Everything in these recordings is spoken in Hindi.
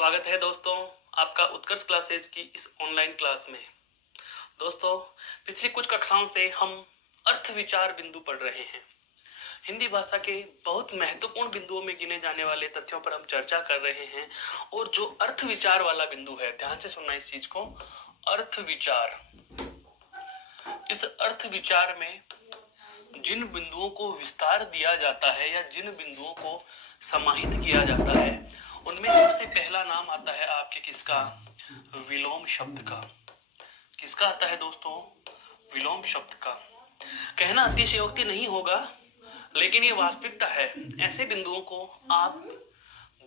स्वागत है दोस्तों आपका उत्कर्ष क्लासेज की इस ऑनलाइन क्लास में। दोस्तों, पिछली कुछ कक्षाओं से हम अर्थ विचार बिंदु पढ़ रहे हैं। हिंदी भाषा के बहुत महत्वपूर्ण बिंदुओं में गिने जाने वाले तथ्यों पर हम चर्चा कर रहे हैं। और जो अर्थ विचार वाला बिंदु है, ध्यान से सुनना इस चीज को, अर्थ विचार। इस अर्थ विचार में जिन बिंदुओं को विस्तार दिया जाता है या जिन बिंदुओं को समाहित किया जाता है, उनमें सबसे पहला नाम आता है आपके किसका? विलोम शब्द का। किसका आता है दोस्तों? विलोम शब्द का। कहना अतिशयोक्ति नहीं होगा, लेकिन ये वास्तविकता है। ऐसे बिंदुओं को आप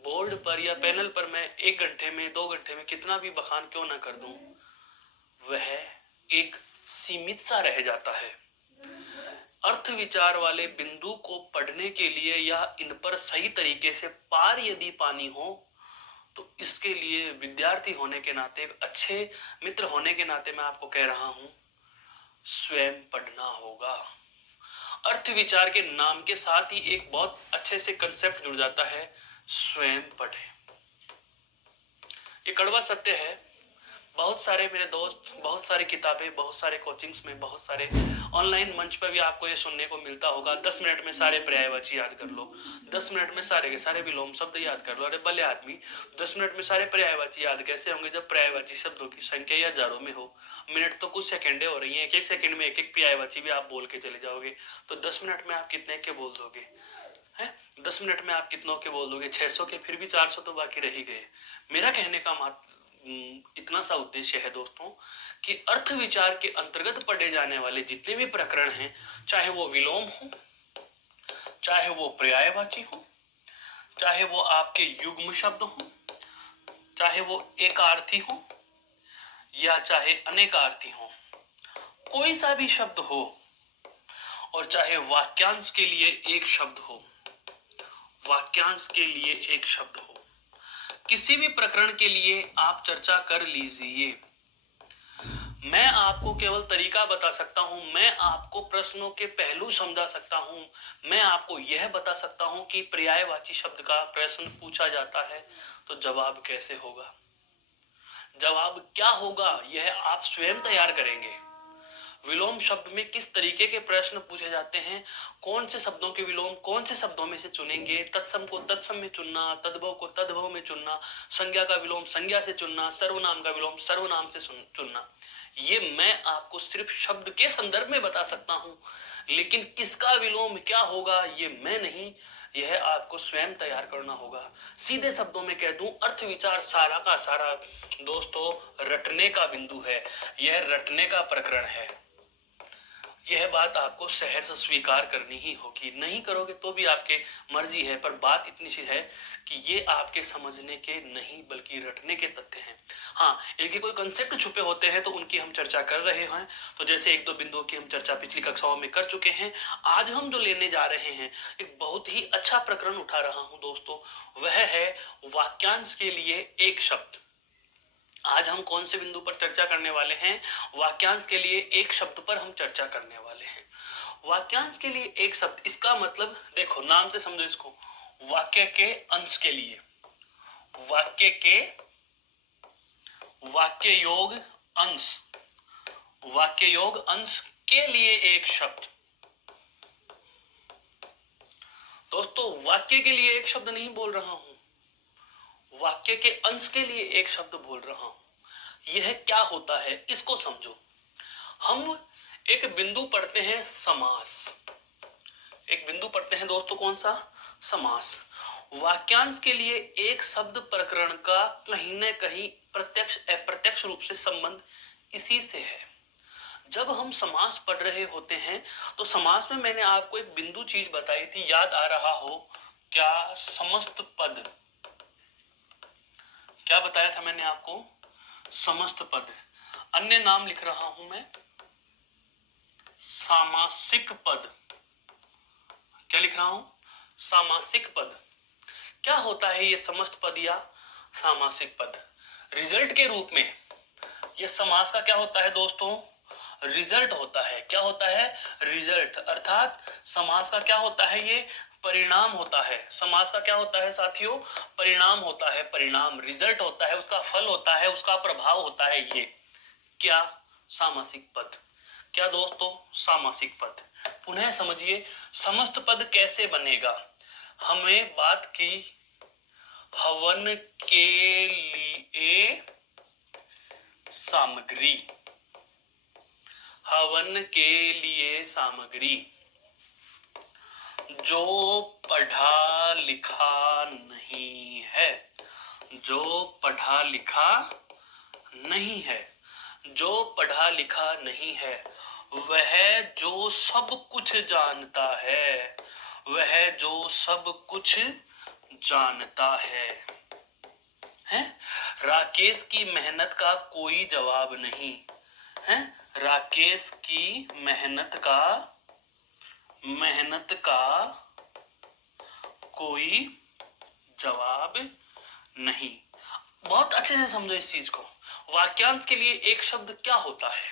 बोर्ड पर या पैनल पर मैं 1 घंटे में 2 घंटे में कितना भी बखान क्यों ना कर दूं, वह एक सीमित सा रह जाता है। अर्थ विचार वाले बिंदु को पढ़ने के लिए या इन पर सही तरीके से पार यदि पानी हो, तो इसके लिए विद्यार्थी होने के नाते, अच्छे मित्र होने के नाते मैं आपको कह रहा हूं, स्वयं पढ़ना होगा। अर्थ विचार के नाम के साथ ही एक बहुत अच्छे से कंसेप्ट जुड़ जाता है, स्वयं पढ़े। ये कड़वा सत्य है। बहुत सारे मेरे दोस्त, बहुत सारी किताबें, बहुत सारे कोचिंग्स में, बहुत सारे ऑनलाइन मंच पर भी आपको ये सुनने को मिलता होगा, 10 मिनट में सारे पर्यायवाची याद कर लो, 10 मिनट में सारे के सारे विलोम शब्द याद कर लो। अरे भले आदमी, 10 मिनट में सारे पर्यायवाची याद कैसे होंगे जब पर्यायवाची शब्दों की संख्या या हजारों में हो? मिनट तो कुछ सेकंडे हो रही है, एक एक सेकंड में एक एक पर्यायवाची भी आप बोल के चले जाओगे, तो 10 मिनट में आप कितने के बोल दोगे? है 10 मिनट में आप कितनों के बोल दोगे? 600 के, फिर भी 400 तो बाकी रह ही गए। मेरा कहने का इतना सा उद्देश्य है दोस्तों कि अर्थ विचार के अंतर्गत पढ़े जाने वाले जितने भी प्रकरण हैं, चाहे वो विलोम हो, चाहे वो पर्यायवाची हो, चाहे वो आपके युग्म शब्द हो, चाहे वो एकार्थी हो या चाहे अनेकार्थी हो, कोई सा भी शब्द हो, और चाहे वाक्यांश के लिए एक शब्द हो, वाक्यांश के लिए एक शब्द हो, किसी भी प्रकरण के लिए आप चर्चा कर लीजिए। मैं आपको केवल तरीका बता सकता हूं, मैं आपको प्रश्नों के पहलू समझा सकता हूं, मैं आपको यह बता सकता हूं कि पर्यायवाची शब्द का प्रश्न पूछा जाता है तो जवाब कैसे होगा, जवाब क्या होगा, यह आप स्वयं तैयार करेंगे। विलोम शब्द में किस तरीके के प्रश्न पूछे जाते हैं, कौन से शब्दों के विलोम कौन से शब्दों में से चुनेंगे, तत्सम को तत्सम में चुनना, तद्भव को तद्भव में चुनना, संज्ञा का विलोम संज्ञा से चुनना, सर्वनाम का विलोम सर्वनाम से चुनना, ये मैं आपको सिर्फ शब्द के संदर्भ में बता सकता हूं, लेकिन किसका विलोम क्या होगा ये मैं नहीं, यह आपको स्वयं तैयार करना होगा। सीधे शब्दों में कह दूं, अर्थ विचार सारा का सारा दोस्तों रटने का बिंदु है, यह रटने का प्रकरण है। यह बात आपको सहर्ष स्वीकार करनी ही होगी, नहीं करोगे तो भी आपके मर्जी है, पर बात इतनी सी है कि ये आपके समझने के नहीं बल्कि रटने के तथ्य हैं। हाँ, इनके कोई कंसेप्ट छुपे होते हैं तो उनकी हम चर्चा कर रहे हैं। तो जैसे 1-2 बिंदुओं की हम चर्चा पिछली कक्षाओं में कर चुके हैं। आज हम जो लेने जा रहे हैं, एक बहुत ही अच्छा प्रकरण उठा रहा हूं दोस्तों, वह है वाक्यांश के लिए एक शब्द। आज हम कौन से बिंदु पर चर्चा करने वाले हैं? वाक्यांश के लिए एक शब्द पर हम चर्चा करने वाले हैं। वाक्यांश के लिए एक शब्द, इसका मतलब देखो, नाम से समझो इसको, वाक्य के अंश के लिए, वाक्य के वाक्य योग अंश, वाक्य योग अंश के लिए एक शब्द। दोस्तों, वाक्य के लिए एक शब्द नहीं बोल रहा हूं, वाक्य के अंश के लिए एक शब्द बोल रहा हूं। यह क्या होता है इसको समझो। हम एक बिंदु पढ़ते हैं, समास। एक बिंदु पढ़ते हैं दोस्तों, कौन सा? समास। वाक्यांश के लिए एक शब्द प्रकरण का कहीं न कहीं प्रत्यक्ष अप्रत्यक्ष रूप से संबंध इसी से है। जब हम समास पढ़ रहे होते हैं तो समास में मैंने आपको एक बिंदु चीज बताई थी, याद आ रहा हो क्या? समस्त पद। क्या बताया था मैंने आपको? समस्त पद। अन्य नाम लिख रहा हूं मैं, सामासिक पद। क्या लिख रहा हूं? सामासिक पद। क्या होता है ये समस्त पद या सामासिक पद? रिजल्ट के रूप में ये समास का क्या होता है दोस्तों? रिजल्ट होता है। क्या होता है? रिजल्ट। अर्थात समास का क्या होता है? ये परिणाम होता है। समास का क्या होता है साथियों? परिणाम होता है, परिणाम, रिजल्ट होता है, उसका फल होता है, उसका प्रभाव होता है। ये क्या? सामासिक पद। क्या दोस्तों? सामासिक पद। पुनः समझिए, समस्त पद कैसे बनेगा? हमें बात की हवन के लिए सामग्री, हवन के लिए सामग्री। जो पढ़ा लिखा नहीं है, जो पढ़ा लिखा नहीं है, जो पढ़ा लिखा नहीं है, वह जो सब कुछ जानता है, वह जो सब कुछ जानता है? राकेश की मेहनत का कोई जवाब नहीं है। राकेश की मेहनत का कोई जवाब नहीं। बहुत अच्छे से समझो इस चीज को। वाक्यांश के लिए एक शब्द क्या होता है?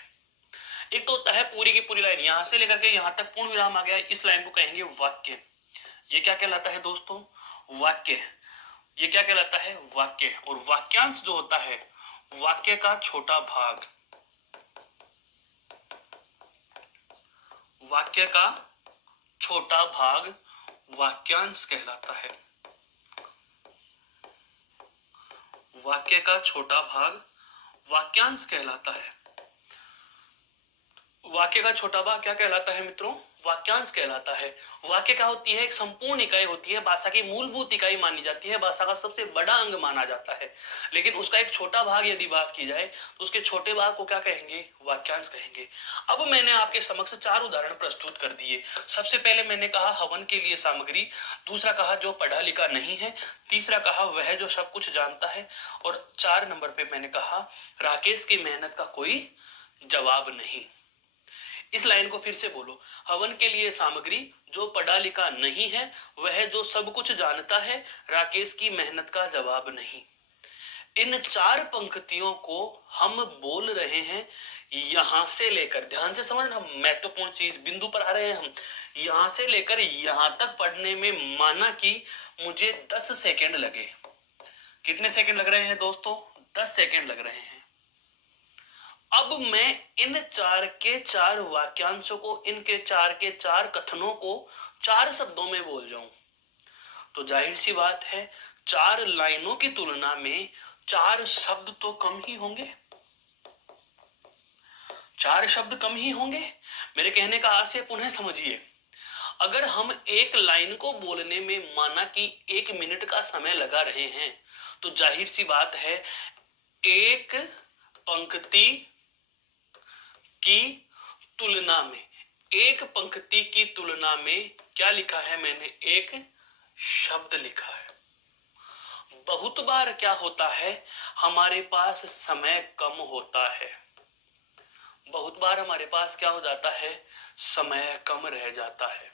एक तो होता है पूरी की पूरी लाइन, यहां से लेकर के यहां तक पूर्ण विराम आ गया, इस लाइन को कहेंगे वाक्य। ये क्या कहलाता है दोस्तों? वाक्य। ये क्या कहलाता है? वाक्य। और वाक्यांश जो होता है, वाक्य का छोटा भाग, वाक्य का छोटा भाग वाक्यांश कहलाता है। वाक्य का छोटा भाग वाक्यांश कहलाता है। वाक्य का छोटा भाग क्या कहलाता है मित्रों? वाक्यांश कहलाता है। वाक्य क्या होती है? एक संपूर्ण इकाई होती है, भाषा की मूलभूत इकाई मानी जाती है, भाषा का सबसे बड़ा अंग माना जाता है। लेकिन उसका एक छोटा भाग यदि बात की जाए तो उसके छोटे भाग को क्या कहेंगे? वाक्यांश कहेंगे। अब मैंने आपके समक्ष 4 उदाहरण प्रस्तुत कर दिए। सबसे पहले मैंने कहा हवन के लिए सामग्री, दूसरा कहा जो पढ़ा लिखा नहीं है, तीसरा कहा वह जो सब कुछ जानता है, और 4 नंबर पे मैंने कहा राकेश की मेहनत का कोई जवाब नहीं। इस लाइन को फिर से बोलो। हवन के लिए सामग्री, जो पढ़ा लिखा नहीं है, वह जो सब कुछ जानता है, राकेश की मेहनत का जवाब नहीं। इन 4 पंक्तियों को हम बोल रहे हैं यहां से लेकर, ध्यान से समझना, महत्वपूर्ण चीज बिंदु पर आ रहे हैं हम, यहां से लेकर यहां तक पढ़ने में माना कि मुझे 10 सेकेंड लगे। कितने सेकेंड लग रहे हैं दोस्तों? 10 सेकेंड लग रहे हैं। अब मैं इन 4 के 4 वाक्यांशों को, इनके 4 के 4 कथनों को 4 शब्दों में बोल जाऊं तो जाहिर सी बात है 4 लाइनों की तुलना में 4 शब्द तो कम ही होंगे। 4 शब्द कम ही होंगे। मेरे कहने का आशय पुनः समझिए। अगर हम एक लाइन को बोलने में माना कि 1 मिनट का समय लगा रहे हैं तो जाहिर सी बात है एक पंक्ति की तुलना में, एक पंक्ति की तुलना में क्या लिखा है मैंने? एक शब्द लिखा है। बहुत बार क्या होता है, हमारे पास समय कम होता है। बहुत बार हमारे पास क्या हो जाता है? समय कम रह जाता है,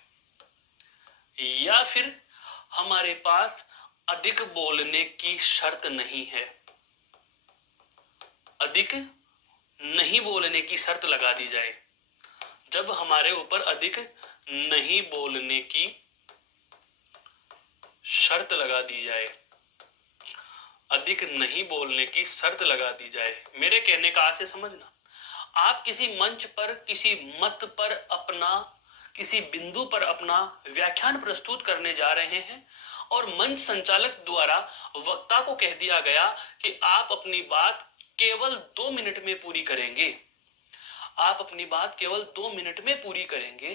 या फिर हमारे पास अधिक बोलने की शर्त नहीं है। अधिक नहीं बोलने की शर्त लगा दी जाए। जब हमारे ऊपर अधिक नहीं बोलने की शर्त लगा दी जाए, अधिक नहीं बोलने की शर्त लगा दी जाए, मेरे कहने का आशय समझना। आप किसी मंच पर, किसी मत पर अपना, किसी बिंदु पर अपना व्याख्यान प्रस्तुत करने जा रहे हैं और मंच संचालक द्वारा वक्ता को कह दिया गया कि आप अपनी बात केवल 2 मिनट में पूरी करेंगे, आप अपनी बात केवल 2 मिनट में पूरी करेंगे,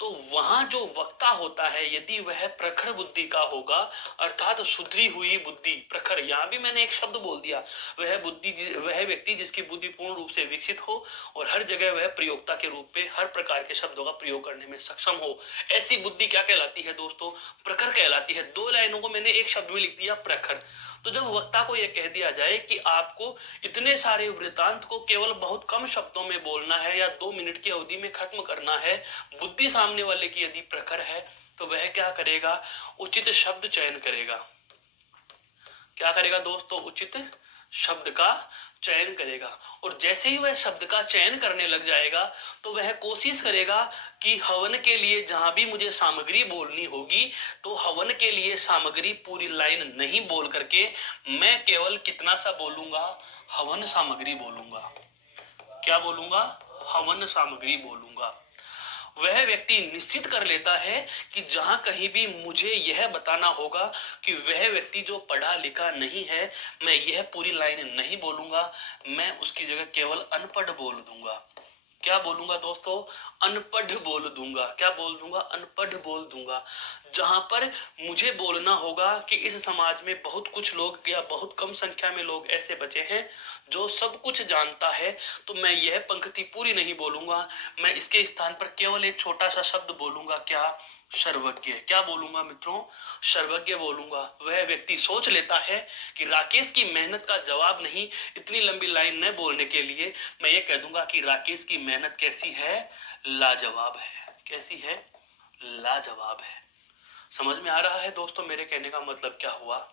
तो वहां जो वक्ता होता है यदि वह प्रखर बुद्धि का होगा, अर्थात सुधरी हुई बुद्धि, प्रखर, यहां भी मैंने एक शब्द बोल दिया, वह बुद्धि, वह व्यक्ति जिसकी बुद्धि पूर्ण रूप से विकसित हो और हर जगह वह प्रयोक्ता के रूप में हर प्रकार के शब्दों का प्रयोग करने में सक्षम हो, ऐसी बुद्धि क्या कहलाती है दोस्तों? प्रखर कहलाती है। 2 लाइनों को मैंने एक शब्द में लिख दिया, प्रखर। तो जब वक्ता को यह कह दिया जाए कि आपको इतने सारे वृत्तांत को केवल बहुत कम शब्दों में बोलना है या 2 मिनट की अवधि में खत्म करना है, बुद्धि सामने वाले की यदि प्रखर है तो वह क्या करेगा? उचित शब्द चयन करेगा। क्या करेगा दोस्तों? उचित शब्द का चयन करेगा। और जैसे ही वह शब्द का चयन करने लग जाएगा तो वह कोशिश करेगा कि हवन के लिए जहां भी मुझे सामग्री बोलनी होगी तो हवन के लिए सामग्री पूरी लाइन नहीं बोल करके मैं केवल कितना सा बोलूंगा, हवन सामग्री बोलूंगा। क्या बोलूंगा? हवन सामग्री बोलूंगा। वह व्यक्ति निश्चित कर लेता है कि जहां कहीं भी मुझे यह बताना होगा कि वह व्यक्ति जो पढ़ा लिखा नहीं है, मैं यह पूरी लाइन नहीं बोलूंगा, मैं उसकी जगह केवल अनपढ़ बोल दूंगा। क्या बोलूंगा दोस्तों? अनपढ़ बोल दूंगा। क्या बोल दूंगा? अनपढ़ बोल दूंगा। जहां पर मुझे बोलना होगा कि इस समाज में बहुत कुछ लोग या बहुत कम संख्या में लोग ऐसे बचे हैं जो सब कुछ जानता है, तो मैं यह पंक्ति पूरी नहीं बोलूंगा, मैं इसके स्थान पर केवल एक छोटा सा शब्द बोलूंगा। क्या? सर्वज्ञ। क्या बोलूंगा मित्रों? सर्वज्ञ बोलूंगा। वह व्यक्ति सोच लेता है कि राकेश की मेहनत का जवाब नहीं, इतनी लंबी लाइन न बोलने के लिए मैं ये कह दूंगा कि राकेश की मेहनत कैसी है? लाजवाब है। कैसी है? लाजवाब है। समझ में आ रहा है दोस्तों मेरे कहने का मतलब क्या हुआ?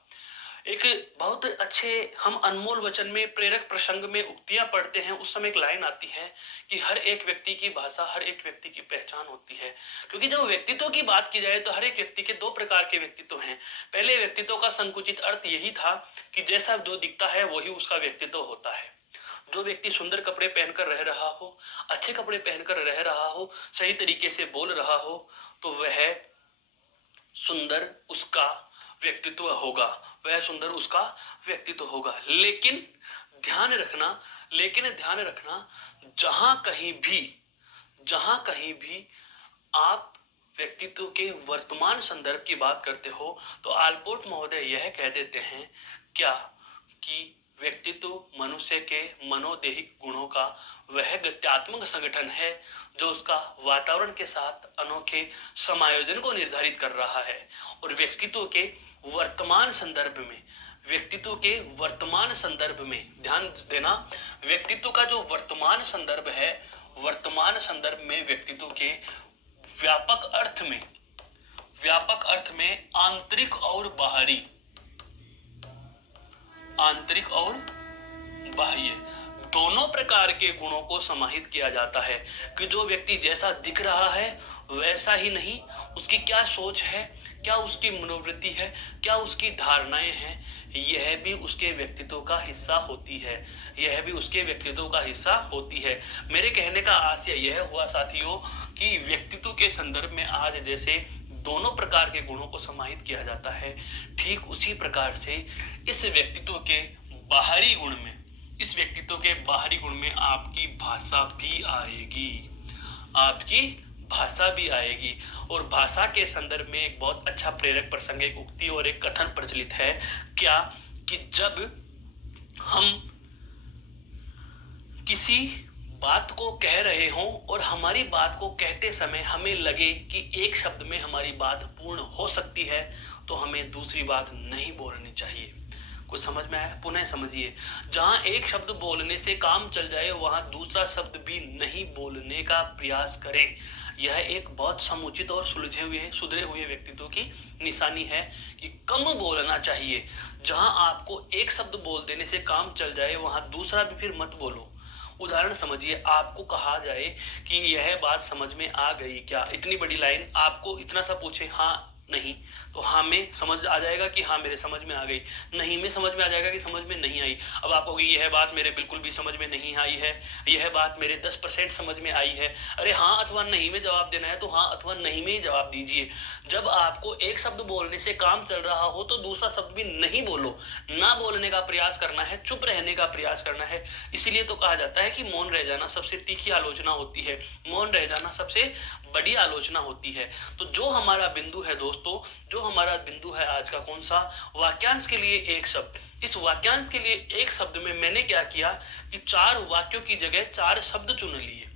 एक बहुत अच्छे हम अनमोल वचन में प्रेरक प्रसंग में उक्तियां पढ़ते हैं, उस समय एक लाइन आती है कि हर एक व्यक्ति की भाषा, हर एक व्यक्ति की पहचान होती है। क्योंकि जब व्यक्तित्व की बात की जाए तो हर एक व्यक्ति के दो प्रकार के व्यक्तित्व हैं। पहले व्यक्तित्व का संकुचित अर्थ यही था कि जैसा जो दिखता है वही उसका व्यक्तित्व होता है। जो व्यक्ति सुंदर कपड़े पहनकर रह रहा हो, अच्छे कपड़े पहनकर रह रहा हो, सही तरीके से बोल रहा हो, तो वह सुंदर उसका व्यक्तित्व होगा, वह सुंदर उसका व्यक्तित्व होगा। लेकिन ध्यान रखना, ध्यान रखना, जहां कहीं भी, जहां कहीं भी आप व्यक्तित्व के वर्तमान संदर्भ की बात करते हो तो आल्पोर्ट महोदय यह कह देते हैं क्या कि व्यक्तित्व मनुष्य के मनोदेहिक गुणों का वह गत्यात्मक संगठन है जो उसका वातावरण के साथ अनोखे समायोजन को निर्धारित कर रहा है। और व्यक्तित्व के वर्तमान संदर्भ में, व्यक्तित्व के वर्तमान संदर्भ में ध्यान देना, व्यक्तित्व का जो वर्तमान संदर्भ है, वर्तमान संदर्भ में व्यक्तित्व के व्यापक अर्थ में, व्यापक अर्थ में आंतरिक और बाहरी, आंतरिक और बाह्य दोनों प्रकार के गुणों को समाहित किया जाता है कि जो व्यक्ति जैसा दिख रहा है वैसा ही नहीं, उसकी क्या सोच है, क्या उसकी मनोवृत्ति है, क्या उसकी धारणाएं हैं, यह भी उसके व्यक्तित्व का हिस्सा होती है, यह भी उसके व्यक्तित्व का हिस्सा होती है। मेरे कहने का आशय यह हुआ साथियों कि व्यक्तित्व के संदर्भ में आज जैसे दोनों प्रकार के गुणों को समाहित किया जाता है, ठीक उसी प्रकार से इस व्यक्तित्व के बाहरी गुण में, इस व्यक्तित्व के बाहरी गुण में आपकी भाषा भी आएगी, आपकी भाषा भी आएगी। और भाषा के संदर्भ में एक बहुत अच्छा प्रेरक प्रसंग, एक उक्ति और एक कथन प्रचलित है क्या कि जब हम किसी बात को कह रहे हों और हमारी बात को कहते समय हमें लगे कि एक शब्द में हमारी बात पूर्ण हो सकती है तो हमें दूसरी बात नहीं बोलनी चाहिए। कुछ समझ में आया? पुनः समझिए, जहां एक शब्द बोलने से काम चल जाए वहां दूसरा शब्द भी नहीं बोलने का प्रयास करें। यह एक बहुत समुचित और सुलझे हुए, सुधरे हुए व्यक्तित्व की निशानी है कि कम बोलना चाहिए। जहां आपको एक शब्द बोल देने से काम चल जाए वहां दूसरा भी फिर मत बोलो। उदाहरण समझिए, आपको कहा जाए कि यह बात समझ में आ गई क्या, इतनी बड़ी लाइन, आपको इतना सा पूछे हाँ नहीं, तो हाँ में समझ आ जाएगा कि हाँ मेरे समझ में आ गई, नहीं में समझ में आ जाएगा कि समझ में नहीं आई। अब आप कहोगे यह बात मेरे बिल्कुल भी समझ में नहीं आई है, यह बात मेरे 10% समझ में आई है। अरे हाँ अथवा नहीं में जवाब देना है तो हाँ अथवा नहीं में ही जवाब दीजिए। जब आपको एक शब्द बोलने से काम चल रहा हो तो दूसरा शब्द भी नहीं बोलो, ना बोलने का प्रयास करना है, चुप रहने का प्रयास करना है। इसीलिए तो कहा जाता है कि मौन रह जाना सबसे तीखी आलोचना होती है, मौन रह जाना सबसे बड़ी आलोचना होती है। तो जो हमारा बिंदु है दोस्तों, जो हमारा बिंदु है आज का कौन सा, वाक्यांश के लिए एक शब्द। इस वाक्यांश के लिए एक शब्द में मैंने क्या किया कि 4 वाक्यों की जगह 4 शब्द चुन लिए,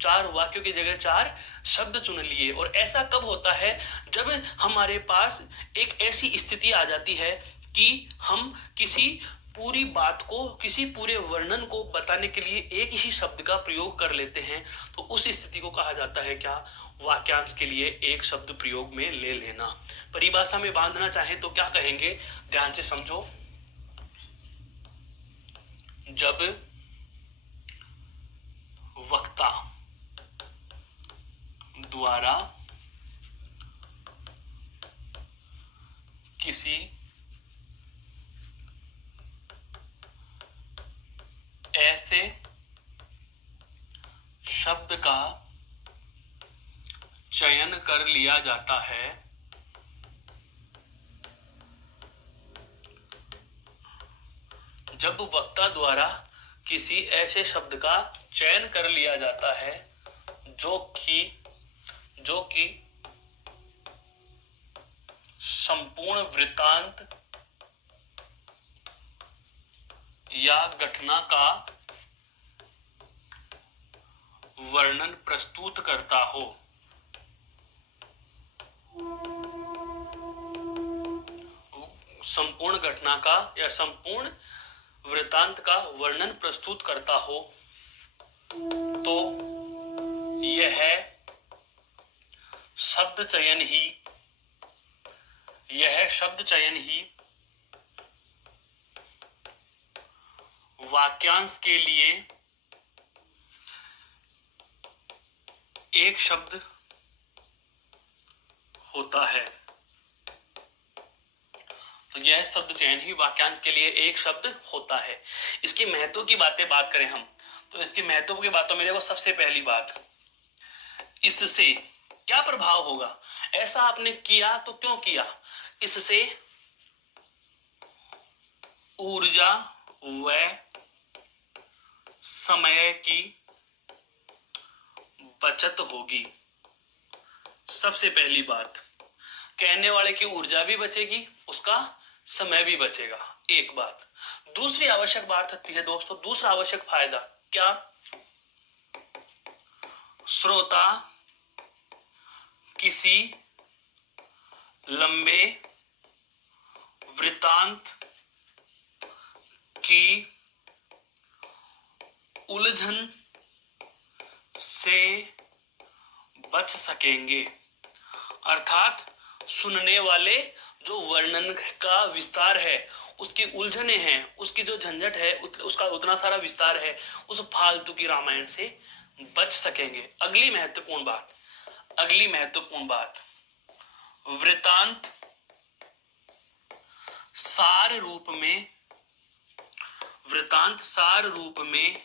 4 वाक्यों की जगह 4 शब्द चुन लिए। और ऐसा कब होता है? जब हमारे पास एक ऐसी स्थिति आ जाती है कि हम किसी पूरी बात को, किसी पूरे वर्णन को बताने के लिए एक ही शब्द का प्रयोग कर लेते हैं, तो उस स्थिति को कहा जाता है क्या? वाक्यांश के लिए एक शब्द प्रयोग में ले लेना। परिभाषा में बांधना चाहे तो क्या कहेंगे, ध्यान से समझो। जब वक्ता द्वारा किसी ऐसे शब्द का चयन कर लिया जाता है जब वक्ता द्वारा किसी ऐसे शब्द का चयन कर लिया जाता है जो कि संपूर्ण वृत्तांत या घटना का वर्णन प्रस्तुत करता हो। संपूर्ण घटना का या संपूर्ण वृत्तांत का वर्णन प्रस्तुत करता हो तो यह शब्द चयन ही वाक्यांश के लिए एक शब्द होता है। तो यह शब्द चयन ही वाक्यांश के लिए एक शब्द होता है। इसके महत्व की बात करें हम तो इसके महत्व की बातों में देखो, सबसे पहली बात, इससे क्या प्रभाव होगा। ऐसा आपने किया तो क्यों किया। इससे ऊर्जा व समय की बचत होगी। सबसे पहली बात, कहने वाले की ऊर्जा भी बचेगी, उसका समय भी बचेगा, एक बात। दूसरी आवश्यक बात होती है दोस्तों, दूसरा आवश्यक फायदा क्या, श्रोता किसी लंबे वृत्तांत की उलझन से बच सकेंगे। अर्थात सुनने वाले जो वर्णन का विस्तार है, उसकी उलझने हैं, उसकी जो झंझट है, उसका उतना सारा विस्तार है, उस फालतू की रामायण से बच सकेंगे। अगली महत्वपूर्ण बात, वृत्तांत सार रूप में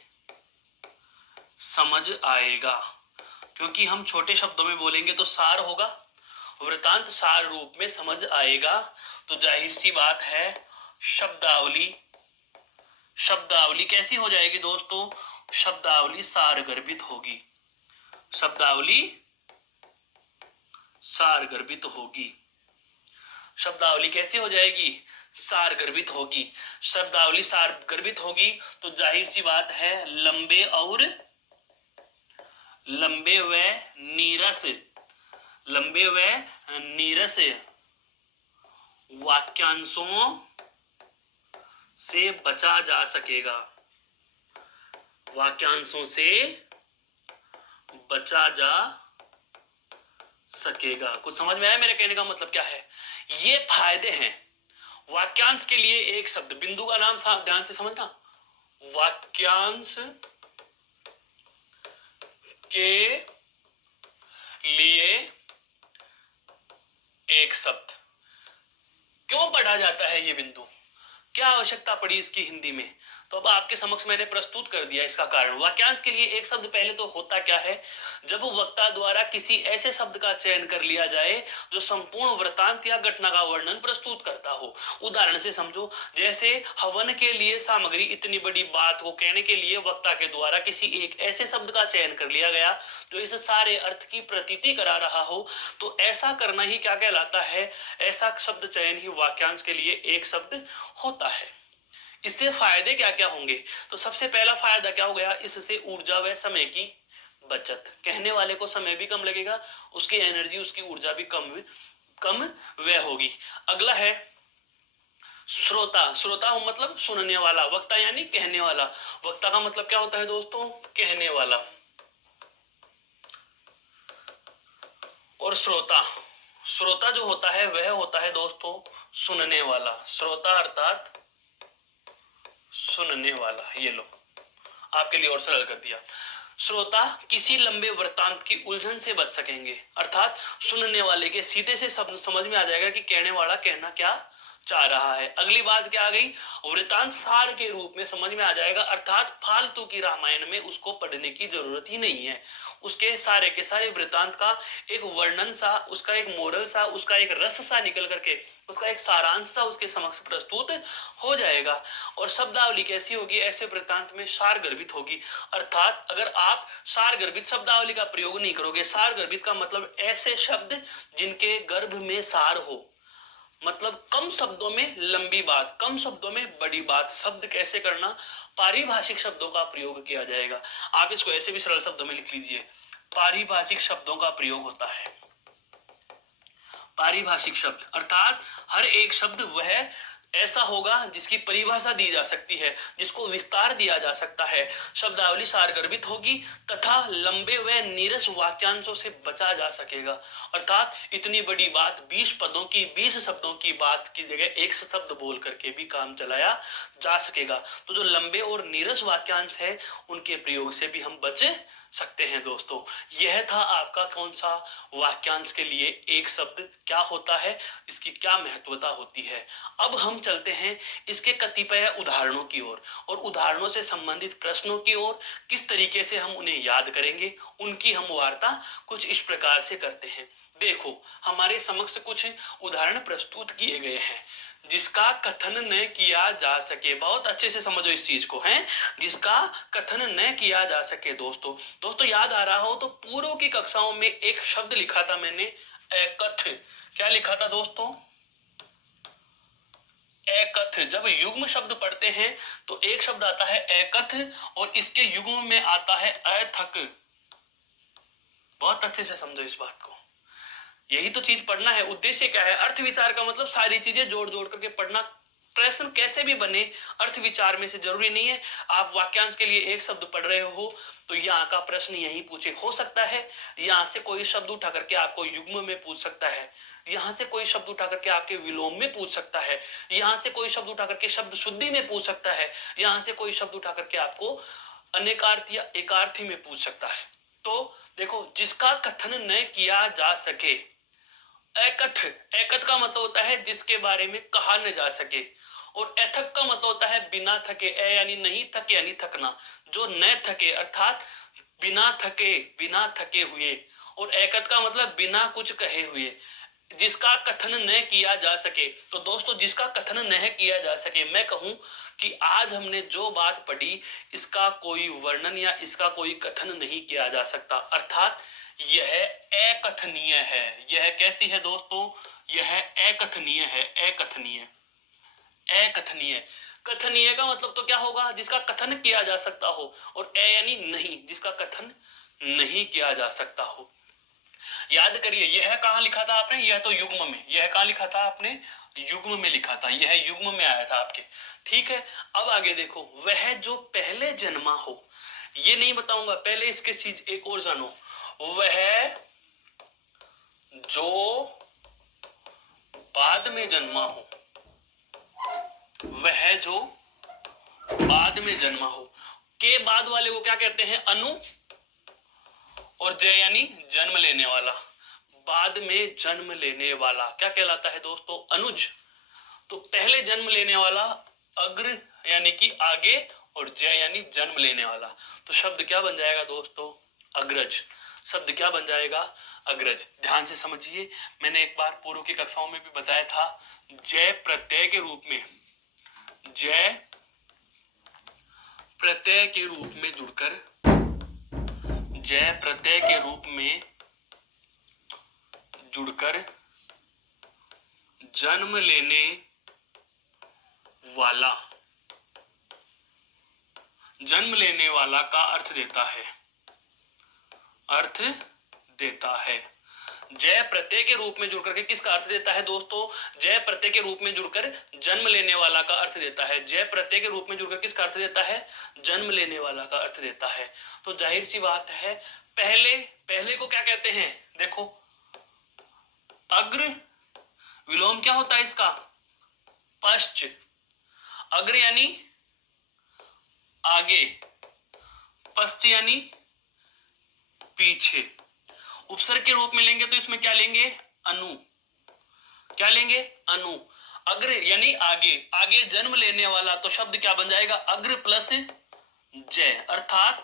समझ आएगा। क्योंकि हम छोटे शब्दों में बोलेंगे तो सार होगा, वृत्तांत सार रूप में समझ आएगा। तो जाहिर सी बात है शब्दावली कैसी हो जाएगी दोस्तों, शब्दावली सार गर्भित होगी। शब्दावली कैसी हो जाएगी, सार गर्भित होगी। शब्दावली सार गर्भित होगी तो जाहिर सी बात है लंबे व नीरस वाक्यांशों से बचा जा सकेगा। कुछ समझ में आया मेरे कहने का मतलब क्या है। ये फायदे हैं वाक्यांश के लिए एक शब्द, बिंदु का नाम ध्यान से समझना, वाक्यांश के लिए एक शब्द। क्यों पढ़ा जाता है ये बिंदु, क्या आवश्यकता पड़ी इसकी हिंदी में, तो अब आपके समक्ष मैंने प्रस्तुत कर दिया इसका कारण। वाक्यांश के लिए एक शब्द पहले तो होता क्या है, जब वक्ता द्वारा किसी ऐसे शब्द का चयन कर लिया जाए जो संपूर्ण वृत्तांत या घटना का वर्णन प्रस्तुत करता हो। उदाहरण से समझो, जैसे हवन के लिए सामग्री, इतनी बड़ी बात को कहने के लिए वक्ता के द्वारा किसी एक ऐसे शब्द का चयन कर लिया गया जो इस सारे अर्थ की प्रतीति करा रहा हो, तो ऐसा करना ही क्या कहलाता है, ऐसा शब्द चयन ही वाक्यांश के लिए एक शब्द होता है। इससे फायदे क्या क्या होंगे, तो सबसे पहला फायदा क्या हो गया, इससे ऊर्जा व समय की बचत। कहने वाले को समय भी कम लगेगा, उसकी एनर्जी, उसकी ऊर्जा भी कम व्यय होगी। अगला है श्रोता मतलब सुनने वाला, वक्ता यानी कहने वाला। वक्ता का मतलब क्या होता है दोस्तों, कहने वाला। और श्रोता जो होता है वह होता है दोस्तों सुनने वाला। श्रोता अर्थात सुनने वाला, ये लो आपके लिए और सरल कर दिया। श्रोता किसी लंबे वृत्तांत की उलझन से बच सकेंगे, अर्थात सुनने वाले के सीधे से समझ में आ जाएगा कि कहने वाला कहना क्या चाह रहा है। अगली बात क्या आ गई, वृत्तांत सार के रूप में समझ में आ जाएगा, अर्थात फालतू की रामायण में उसको पढ़ने की जरूरत ही नहीं है। उसके सारे के सारे वृत्तांत का एक वर्णन सा, उसका एक मोरल सा, उसका एक रस सा निकल करके, उसका एक सारांश सा उसके समक्ष प्रस्तुत हो जाएगा। और शब्दावली कैसी होगी, ऐसे वृत्तांत में सार गर्भित होगी, अर्थात अगर आप सार गर्भित शब्दावली का प्रयोग नहीं करोगे, सार गर्भित का मतलब ऐसे शब्द जिनके गर्भ में सार हो, मतलब कम शब्दों में लंबी बात, कम शब्दों में बड़ी बात। शब्द कैसे करना, पारिभाषिक शब्दों का प्रयोग किया जाएगा। आप इसको ऐसे भी सरल शब्दों में लिख लीजिए, पारिभाषिक शब्दों का प्रयोग होता है। पारिभाषिक शब्द अर्थात हर एक शब्द वह ऐसा होगा जिसकी परिभाषा दी जा सकती है, जिसको विस्तार दिया जा सकता है। शब्दावली सारगर्भित होगी तथा लंबे व नीरस वाक्यांशों से बचा जा सकेगा, अर्थात इतनी बड़ी बात 20 पदों की, 20 शब्दों की बात की जगह एक शब्द बोल करके भी काम चलाया जा सकेगा। तो जो लंबे और नीरस वाक्यांश है उनके प्रयोग से भी हम बच सकते हैं। दोस्तों यह था आपका कौन सा, वाक्यांश के लिए एक शब्द क्या होता है, इसकी क्या महत्वता होती है। अब हम चलते हैं इसके कतिपय उदाहरणों की ओर, और उदाहरणों से संबंधित प्रश्नों की ओर। किस तरीके से हम उन्हें याद करेंगे, उनकी हम वार्ता कुछ इस प्रकार से करते हैं। देखो हमारे समक्ष कुछ उदाहरण प्रस्तुत किए गए हैं, जिसका कथन न किया जा सके, बहुत अच्छे से समझो इस चीज को, है जिसका कथन न किया जा सके। दोस्तों याद आ रहा हो तो पूर्व की कक्षाओं में एक शब्द लिखा था मैंने, एकथ। क्या लिखा था दोस्तों, एकथ। जब युग्म शब्द पढ़ते हैं तो एक शब्द आता है एकथ और इसके युग्म में आता है अथक। बहुत अच्छे से समझो इस बात को, यही तो चीज पढ़ना है। उद्देश्य क्या है, अर्थ विचार का मतलब सारी चीजें जोड़ जोड़ करके पढ़ना। प्रश्न कैसे भी बने अर्थ विचार में से जरूरी नहीं है आप वाक्यांश के लिए एक शब्द पढ़ रहे हो तो यहाँ का प्रश्न यही पूछे, हो सकता है यहाँ से कोई शब्द उठा करके आपको युग्म में पूछ सकता है, यहाँ से कोई शब्द उठा करके आपके विलोम में पूछ सकता है, यहाँ से कोई शब्द उठा करके शब्द शुद्धि में पूछ सकता है, यहाँ से कोई शब्द उठा करके आपको अनेकार्थी या एकार्थी में पूछ सकता है। तो देखो, जिसका कथन न किया जा सके, एकथ। एकथ का मतलब होता है जिसके बारे में कहा न जा सके, और एथक का मतलब होता है बिना थके, ए यानी नहीं थके यानी थकना, जो न थके अर्थात बिना थके, बिना थके हुए, और एकथ का मतलब बिना कुछ कहे हुए, जिसका कथन न किया जा सके। तो दोस्तों जिसका कथन न किया जा सके, मैं कहूं कि आज हमने जो बात पढ़ी इसका कोई वर्णन या इसका कोई कथन नहीं किया जा सकता, अर्थात यह अकथनीय है। यह कैसी है दोस्तों, यह अकथनीय है, अकथनीय, अकथनीय। कथनीय का मतलब तो क्या होगा, जिसका कथन किया जा सकता हो, और ए यानी नहीं, जिसका कथन नहीं किया जा सकता हो। याद करिए यह कहाँ लिखा था आपने, यह तो युग्म में, यह कहाँ लिखा था आपने, युग्म में लिखा था, यह युग्म में आया था आपके। ठीक है, अब आगे देखो, वह जो पहले जन्मा हो, ये नहीं बताऊंगा, पहले इसके चीज एक और जानो, वह जो बाद में जन्मा हो, वह जो बाद में जन्मा हो, के बाद वाले को क्या कहते हैं, अनु, और जय यानी जन्म लेने वाला, बाद में जन्म लेने वाला क्या कहलाता है दोस्तों, अनुज। तो पहले जन्म लेने वाला अग्र यानी कि आगे, और जय यानी जन्म लेने वाला, तो शब्द क्या बन जाएगा दोस्तों, अग्रज। शब्द क्या बन जाएगा, अग्रज। ध्यान से समझिए, मैंने एक बार पूर्व की कक्षाओं में भी बताया था, जय प्रत्यय के रूप में, जय प्रत्यय के रूप में जुड़कर, जय प्रत्यय के रूप में जुड़कर जन्म लेने वाला, जन्म लेने वाला का अर्थ देता है, अर्थ देता है। जय प्रत्यय के रूप में जुड़कर के किसका अर्थ देता है दोस्तों, जय प्रत्यय के रूप में जुड़कर जन्म लेने वाला का अर्थ देता है। जय प्रत्यय के रूप में जुड़कर किसका अर्थ देता है, जन्म लेने वाला का अर्थ देता है। तो जाहिर सी बात है, पहले, पहले को क्या कहते हैं, देखो अग्र, विलोम क्या होता है इसका, पश्च। अग्र यानी आगे, पश्च यानी पीछे। उपसर्ग के रूप में लेंगे तो इसमें क्या लेंगे, अनु। क्या लेंगे, अनु। अग्र यानी आगे, आगे जन्म लेने वाला, तो शब्द क्या बन जाएगा, अग्र प्लस जय अर्थात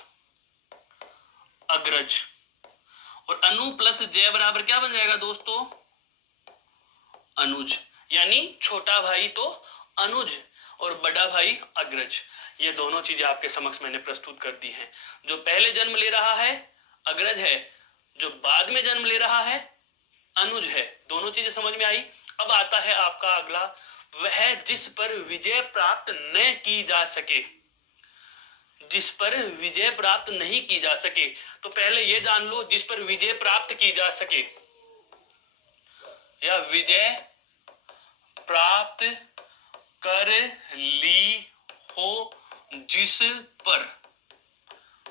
अग्रज। और अनु प्लस जय बराबर क्या बन जाएगा दोस्तों, अनुज। यानी छोटा भाई तो अनुज और बड़ा भाई अग्रज। ये दोनों चीजें आपके समक्ष मैंने प्रस्तुत कर दी हैं। जो पहले जन्म ले रहा है अग्रज है, जो बाद में जन्म ले रहा है अनुज है। दोनों चीजें समझ में आई। अब आता है आपका अगला, वह जिस पर विजय प्राप्त न की जा सके। जिस पर विजय प्राप्त नहीं की जा सके, तो पहले ये जान लो, जिस पर विजय प्राप्त की जा सके या विजय प्राप्त कर ली हो जिस पर,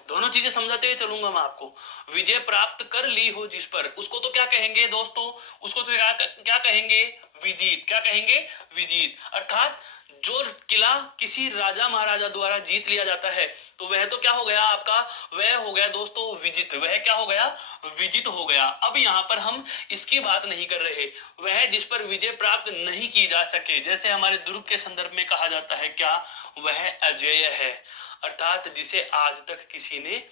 दोनों चीजें समझाते हुए चलूंगा मैं आपको। विजय प्राप्त कर ली हो जिस पर, उसको तो क्या कहेंगे दोस्तों, उसको तो क्या कहेंगे, विजीत। क्या कहेंगे, विजीत। अर्थात जो किला किसी राजा महाराजा द्वारा जीत लिया जाता है, तो वह तो क्या हो गया आपका, वह हो गया दोस्तों विजित। वह क्या हो गया, विजित हो गया। अब यहाँ पर हम इसकी बात नहीं कर रहे, वह जिस पर विजय प्राप्त नहीं की जा सके। जैसे हमारे दुर्ग के संदर्भ में कहा जाता है क्या, वह अजेय है। अर्थात जिसे आज तक किसी ने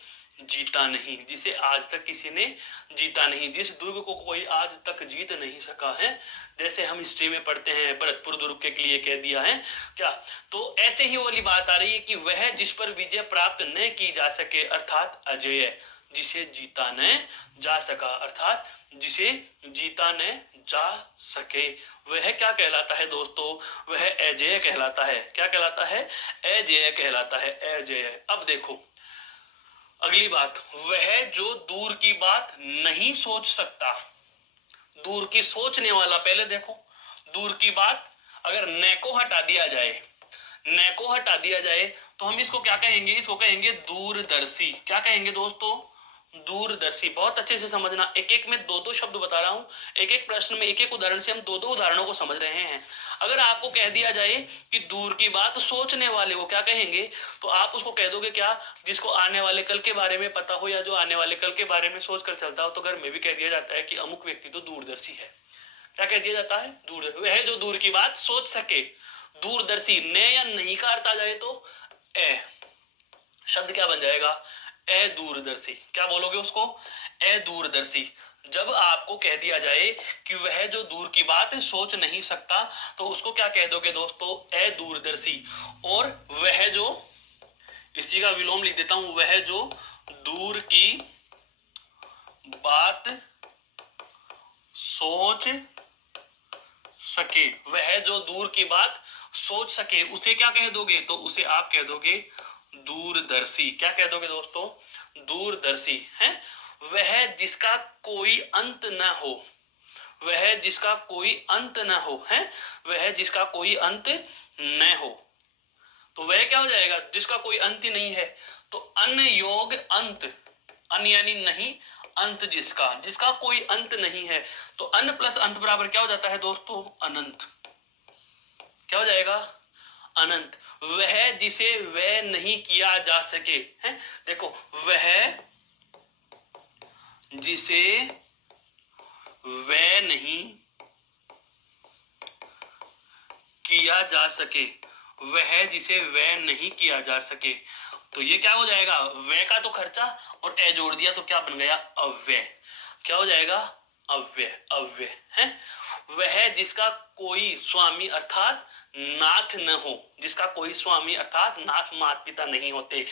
जीता नहीं, जिसे आज तक किसी ने जीता नहीं, जिस दुर्ग को कोई आज तक जीत नहीं सका है। जैसे हम हिस्ट्री में पढ़ते हैं भरतपुर दुर्ग के लिए कह दिया है क्या, तो ऐसे ही वाली बात आ रही है कि वह जिस पर विजय प्राप्त न की जा सके अर्थात अजेय, जिसे जीता न जा सका अर्थात जिसे जीता न जा सके, वह क्या कहलाता है दोस्तों, वह अजेय कहलाता है। क्या कहलाता है, अजेय कहलाता है, अजेय। अब देखो अगली बात, वह जो दूर की बात नहीं सोच सकता। दूर की सोचने वाला, पहले देखो दूर की बात अगर न को हटा दिया जाए, न को हटा दिया जाए तो हम इसको क्या कहेंगे, इसको कहेंगे दूरदर्शी। क्या कहेंगे दोस्तों, दूरदर्शी। बहुत अच्छे से समझना, एक एक में दो दो शब्द बता रहा हूं, एक एक प्रश्न में एक एक उदाहरण से हम दो दो उदाहरणों को समझ रहे हैं। अगर आपको कह दिया जाए कि दूर की बात सोचने वाले को क्या कहेंगे, तो आप उसको कह दोगे क्या, जिसको आने वाले कल के बारे में पता हो या जो आने वाले कल के बारे में सोच कर चलता हो। तो घर में भी कह दिया जाता है कि अमुक व्यक्ति तो दूरदर्शी है। क्या कह दिया जाता है, दूर, वह जो दूर की बात सोच सके। दूरदर्शी, ने या नहीं का अर्थ आ जाए तो ए, शब्द क्या बन जाएगा, अदूरदर्शी। क्या बोलोगे उसको, अदूरदर्शी। जब आपको कह दिया जाए कि वह जो दूर की बात सोच नहीं सकता, तो उसको क्या कह दोगे दोस्तों, अदूरदर्शी। और वह जो, इसी का विलोम लिख देता हूं, वह जो दूर की बात सोच सके, वह जो दूर की बात सोच सके, उसे क्या कह दोगे, तो उसे आप कह दोगे दूरदर्शी। क्या कह दोगे दोस्तों, दूरदर्शी है। वह जिसका कोई अंत न हो, वह जिसका कोई अंत न हो है, वह जिसका कोई अंत न हो, तो वह क्या हो जाएगा, जिसका कोई अंत ही नहीं है। तो अन योग अंत, अन यानी नहीं, अंत जिसका, जिसका कोई अंत नहीं है, तो अन प्लस अंत बराबर क्या हो जाता है दोस्तों, अनंत। क्या हो जाएगा, अनंत। वह जिसे वह नहीं किया जा सके है, देखो वह जिसे वह नहीं किया जा सके, वह जिसे वह नहीं किया जा सके, तो ये क्या हो जाएगा, वह का तो खर्चा और ए जोड़ दिया तो क्या बन गया, अव्यय। क्या हो जाएगा, अव्यय, अव्यय है। वह जिसका कोई स्वामी अर्थात नाथ न हो, जिसका कोई स्वामी अर्थात नाथ, माता पिता नहीं होते।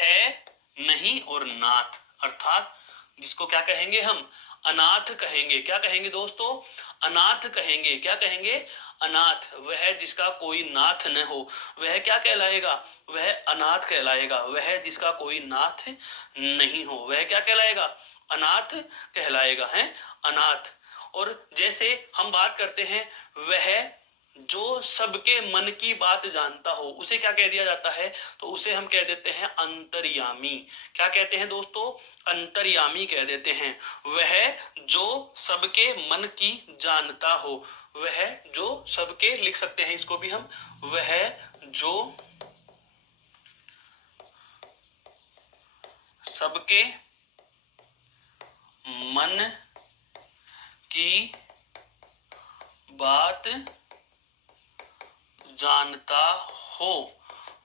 ए नहीं और नाथ अर्थात जिसको क्या कहेंगे हम, अनाथ कहेंगे। क्या कहेंगे दोस्तों, अनाथ कहेंगे। क्या कहेंगे, अनाथ। वह जिसका कोई नाथ न हो, वह क्या कहलाएगा, वह अनाथ कहलाएगा। वह जिसका कोई नाथ नहीं हो, वह क्या कहलाएगा, अनाथ कहलाएगा है, अनाथ। और जैसे हम बात करते हैं, वह जो सबके मन की बात जानता हो, उसे क्या कह दिया जाता है, तो उसे हम कह देते हैं अंतर्यामी। क्या कहते हैं दोस्तों, अंतर्यामी कह देते हैं। वह जो सबके मन की जानता हो, वह जो सबके, लिख सकते हैं इसको भी हम, वह जो सबके मन की बात जानता हो,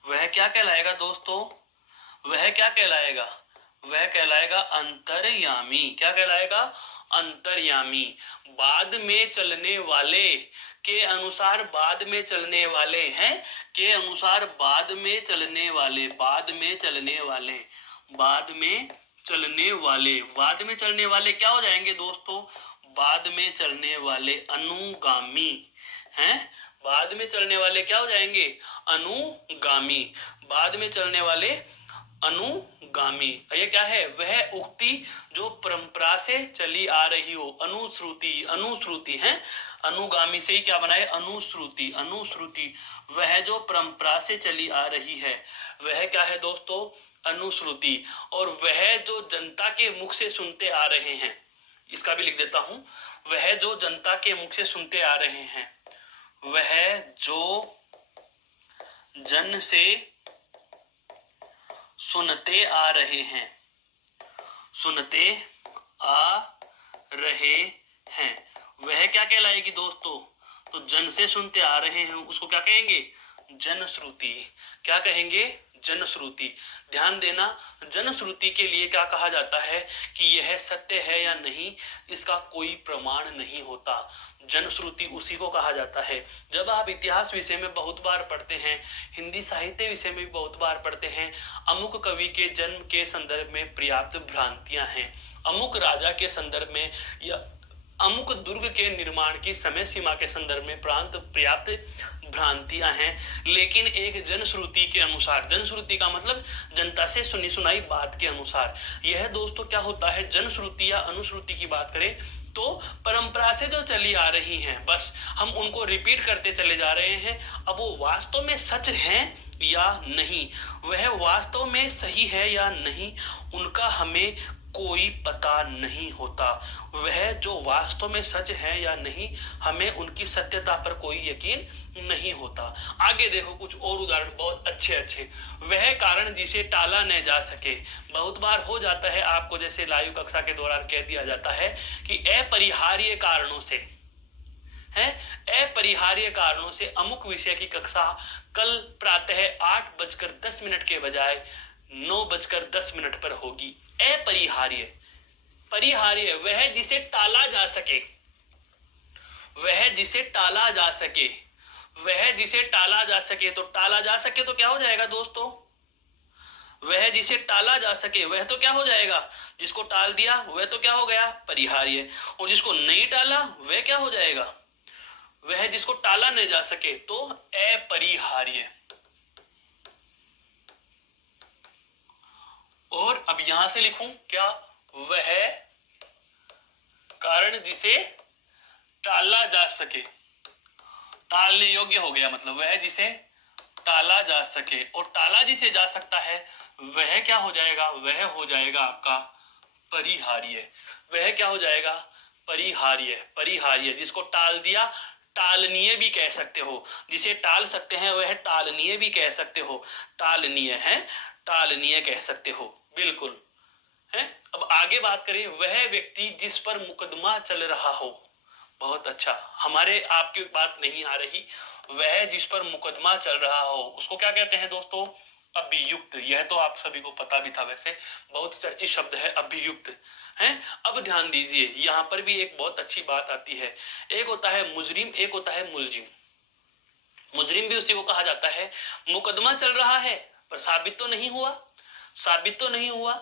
वह क्या कहलाएगा दोस्तों? वह क्या कहलाएगा? वह कहलाएगा अंतर्यामी। क्या कहलाएगा? अंतर्यामी। बाद में चलने वाले के अनुसार, बाद में चलने वाले हैं के अनुसार, बाद में चलने वाले, बाद में चलने वाले, बाद में चलने वाले, बाद में चलने वाले क्या हो जाएंगे दोस्तों? बाद में चलने वाले अनुगामी हैं। बाद में चलने वाले क्या हो जाएंगे? अनुगामी। बाद में चलने वाले अनुगामी। ये क्या है? वह उक्ति जो परंपरा से चली आ रही हो। अनुश्रुति, अनुश्रुति है। अनुगामी से ही क्या बनाए? अनुश्रुति, अनुश्रुति। वह जो परंपरा से चली आ रही है, वह क्या है दोस्तों? अनुश्रुति। और वह जो जनता के मुख से सुनते आ रहे हैं, इसका भी लिख देता हूं, वह जो जनता के मुख से सुनते आ रहे हैं, वह जो जन से सुनते आ रहे हैं, सुनते आ रहे हैं, वह क्या कहलाएगी दोस्तों? तो जन से सुनते आ रहे हैं, उसको क्या कहेंगे? जनश्रुति। क्या कहेंगे? जनश्रुति। ध्यान देना, जनश्रुति के लिए क्या कहा जाता है कि यह सत्य है या नहीं, इसका कोई प्रमाण नहीं होता। जनश्रुति उसी को कहा जाता है। जब आप इतिहास विषय में बहुत बार पढ़ते हैं, हिंदी साहित्य विषय में भी बहुत बार पढ़ते हैं, अमुक कवि के जन्म के संदर्भ में पर्याप्त भ्रांतियां हैं, अमुक राजा के संदर्भ में या अमुक दुर्ग के निर्माण की समय सीमा के संदर्भ में पर्याप्त भ्रांतियां हैं, लेकिन एक जनश्रुति के अनुसार, जनश्रुति का मतलब जनता से सुनी सुनाई बात के अनुसार, यह दोस्तों क्या होता है? जनश्रुति या अनुश्रुति की बात करें तो परंपरा से जो चली आ रही हैं, बस हम उनको रिपीट करते चले जा रहे हैं। अब वो वास्तव में सच है या नहीं, वह वास्तव में सही है या नहीं, उनका हमें कोई पता नहीं होता। वह जो वास्तव में सच है या नहीं, हमें उनकी सत्यता पर कोई यकीन नहीं होता। आगे देखो कुछ और उदाहरण बहुत अच्छे अच्छे। वह कारण जिसे टाला न जा सके। बहुत बार हो जाता है आपको, जैसे लाइव कक्षा के दौरान कह दिया जाता है कि अपरिहार्य कारणों से है, अपरिहार्य कारणों से अमुक विषय की कक्षा कल प्रातः 8:10 के बजाय 9:10 पर होगी। अपरिहार्य, परिहार्य वह जिसे टाला जा सके, वह जिसे टाला जा सके, वह जिसे टाला जा सके। तो टाला जा सके तो क्या हो जाएगा दोस्तों? वह जिसे टाला जा सके, वह तो क्या हो जाएगा? जिसको टाल दिया वह तो क्या हो गया? परिहार्य। और जिसको नहीं टाला वह क्या हो जाएगा? वह जिसको टाला नहीं जा सके तो अपरिहार्य। और अब यहां से लिखूं क्या? वह कारण जिसे टाला जा सके, टालने योग्य हो गया, मतलब वह जिसे टाला जा सके। और टाला जिसे जा सकता है वह क्या हो जाएगा? वह हो जाएगा आपका परिहार्य। वह क्या हो जाएगा? परिहार्य। परिहार्य जिसको टाल दिया, टालनीय भी कह सकते हो। जिसे टाल सकते हैं वह टालनीय भी कह सकते हो। टालनीय है, टालनीय कह सकते हो, बिल्कुल है। अब आगे बात करें, वह व्यक्ति जिस पर मुकदमा चल रहा हो। बहुत अच्छा, हमारे आपकी बात नहीं आ रही। वह जिस पर मुकदमा चल रहा हो उसको क्या कहते हैं दोस्तों? अभियुक्त। यह तो आप सभी को पता भी था, वैसे बहुत चर्चित शब्द है अभियुक्त है। अब ध्यान दीजिए, यहाँ पर भी एक बहुत अच्छी बात आती है। एक होता है मुजरिम, एक होता है मुलजिम। मुजरिम भी उसी को कहा जाता है। मुकदमा चल रहा है पर साबित तो नहीं हुआ, साबित तो नहीं हुआ,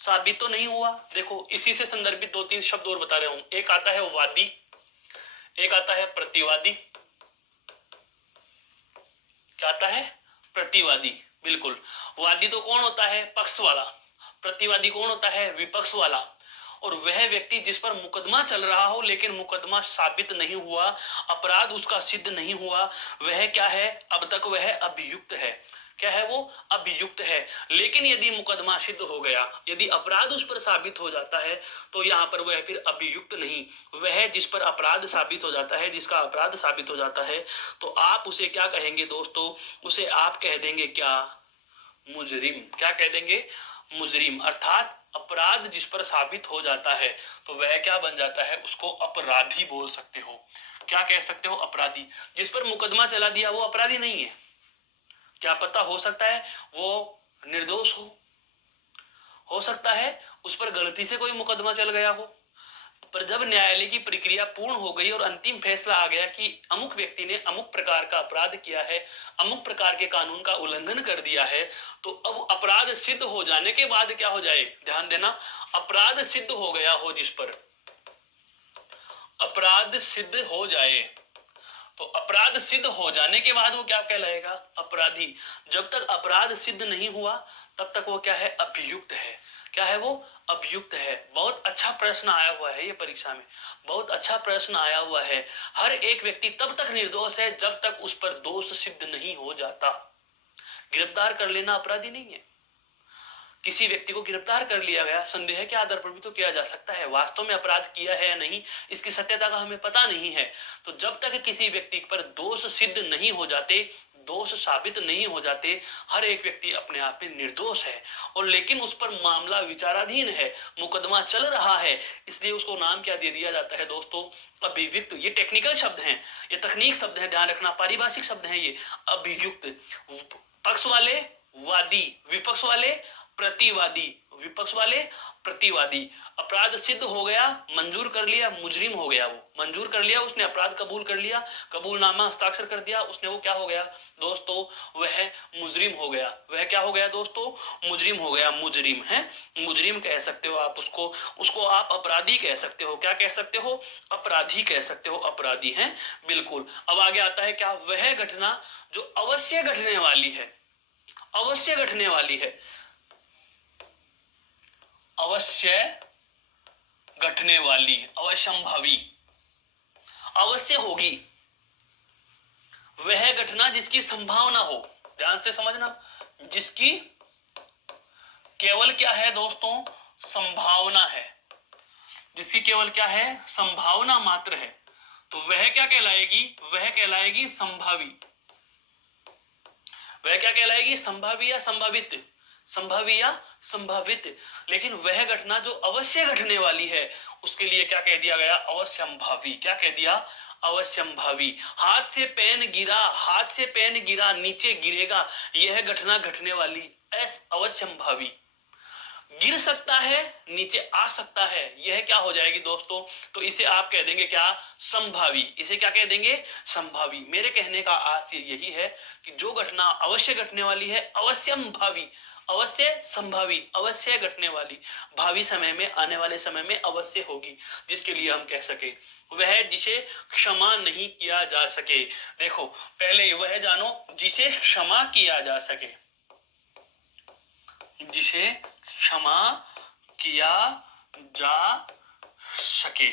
साबित तो नहीं हुआ। देखो इसी से संदर्भित 2-3 शब्द और बता रहा हूं। एक आता है वादी, एक आता है प्रतिवादी। क्या आता है? प्रतिवादी। बिल्कुल, वादी तो कौन होता है? पक्ष वाला। प्रतिवादी कौन होता है? विपक्ष वाला। और वह व्यक्ति जिस पर मुकदमा चल रहा हो लेकिन मुकदमा साबित नहीं हुआ, अपराध उसका सिद्ध नहीं हुआ, वह क्या है? अब तक वह अभियुक्त है। क्या है वो? अभियुक्त है। लेकिन यदि मुकदमा सिद्ध हो गया, यदि अपराध उस पर साबित हो जाता है, तो यहाँ पर वह फिर अभियुक्त नहीं, वह जिस पर अपराध साबित हो जाता है, जिसका अपराध साबित हो जाता है, तो आप उसे क्या कहेंगे दोस्तों? उसे आप कह देंगे क्या? मुजरिम। क्या कह देंगे? मुजरिम, अर्थात अपराध जिस पर साबित हो जाता है तो वह क्या बन जाता है, उसको अपराधी बोल सकते हो। क्या कह सकते हो, अपराधी। जिस पर मुकदमा चला दिया वो अपराधी नहीं है, क्या पता हो सकता है वो निर्दोष हो सकता है उस पर गलती से कोई मुकदमा चल गया हो। पर जब न्यायालय की प्रक्रिया पूर्ण हो गई और अंतिम फैसला आ गया कि अमुक व्यक्ति ने अमुक प्रकार का अपराध किया है, अमुक प्रकार के कानून का उल्लंघन कर दिया है, तो अब अपराध सिद्ध हो जाने के बाद क्या हो जाए, ध्यान देना, अपराध सिद्ध हो गया हो, जिस पर अपराध सिद्ध हो जाए, तो अपराध सिद्ध हो जाने के बाद वो क्या कहलाएगा, अपराधी। जब तक अपराध सिद्ध नहीं हुआ तब तक वो क्या है, अभियुक्त है। क्या है वो, अभियुक्त है। बहुत अच्छा प्रश्न आया हुआ है ये परीक्षा में, बहुत अच्छा प्रश्न आया हुआ है। हर एक व्यक्ति तब तक निर्दोष है जब तक उस पर दोष सिद्ध नहीं हो जाता। गिरफ्तार कर लेना अपराधी नहीं है। किसी व्यक्ति को गिरफ्तार कर लिया गया, संदेह के आधार पर भी तो किया जा सकता है, वास्तव में अपराध किया है या नहीं इसकी सत्यता का हमें पता नहीं है। तो जब तक किसी व्यक्ति पर दोष सिद्ध नहीं हो जाते, दोष साबित नहीं हो जाते, हर एक व्यक्ति अपने आप में निर्दोष है। और लेकिन उस पर मामला विचाराधीन है, मुकदमा चल रहा है, इसलिए उसको नाम क्या दे दिया जाता है दोस्तों, अभियुक्त। ये टेक्निकल शब्द हैं, ये तकनीक शब्द हैं, ध्यान रखना, पारिभाषिक शब्द हैं ये। अभियुक्त, पक्ष वाले वादी, विपक्ष वाले प्रतिवादी, विपक्ष वाले प्रतिवादी। अपराध सिद्ध हो गया, मंजूर कर लिया, मुजरिम हो गया, वो मंजूर कर लिया, उसने अपराध कबूल कर लिया, कबूलनामा हस्ताक्षर कर दिया उसने, वो क्या हो गया दोस्तों, वह मुजरिम हो गया। वह क्या हो गया दोस्तों, मुजरिम हो गया। मुजरिम है, मुजरिम कह सकते हो आप उसको, उसको आप अपराधी कह सकते हो। क्या कह सकते हो, अपराधी कह सकते हो, अपराधी है, बिल्कुल। अब आगे आता है क्या, वह घटना जो अवश्य घटने वाली है, अवश्य घटने वाली है, अवश्य घटने वाली, अवश्यंभावी, अवश्य होगी। वह घटना जिसकी संभावना हो, ध्यान से समझना, जिसकी केवल क्या है दोस्तों, संभावना है, जिसकी केवल क्या है, संभावना मात्र है, तो वह क्या कहलाएगी, वह कहलाएगी संभावी। वह क्या कहलाएगी, संभावी या संभावित, संभावी या संभावित। लेकिन वह घटना जो अवश्य घटने वाली है उसके लिए क्या कह दिया गया, अवश्यंभावी। क्या कह दिया, अवश्यंभावी। हाथ से पेन गिरा, हाथ से पेन गिरा, नीचे गिरेगा, यह घटना घटने वाली, अवश्यंभावी। गिर सकता है, नीचे आ सकता है, यह क्या हो जाएगी दोस्तों, तो इसे आप कह देंगे क्या, संभावी। इसे क्या कह देंगे, संभावी। मेरे कहने का आशय यही है कि जो घटना अवश्य घटने वाली है, अवश्यंभावी, अवश्य संभावी, अवश्य घटने वाली, भावी समय में, आने वाले समय में अवश्य होगी, जिसके लिए हम कह सके वह जिसे क्षमा नहीं किया जा सके। देखो पहले वह जानो, जिसे क्षमा किया जा सके, जिसे क्षमा किया जा सके,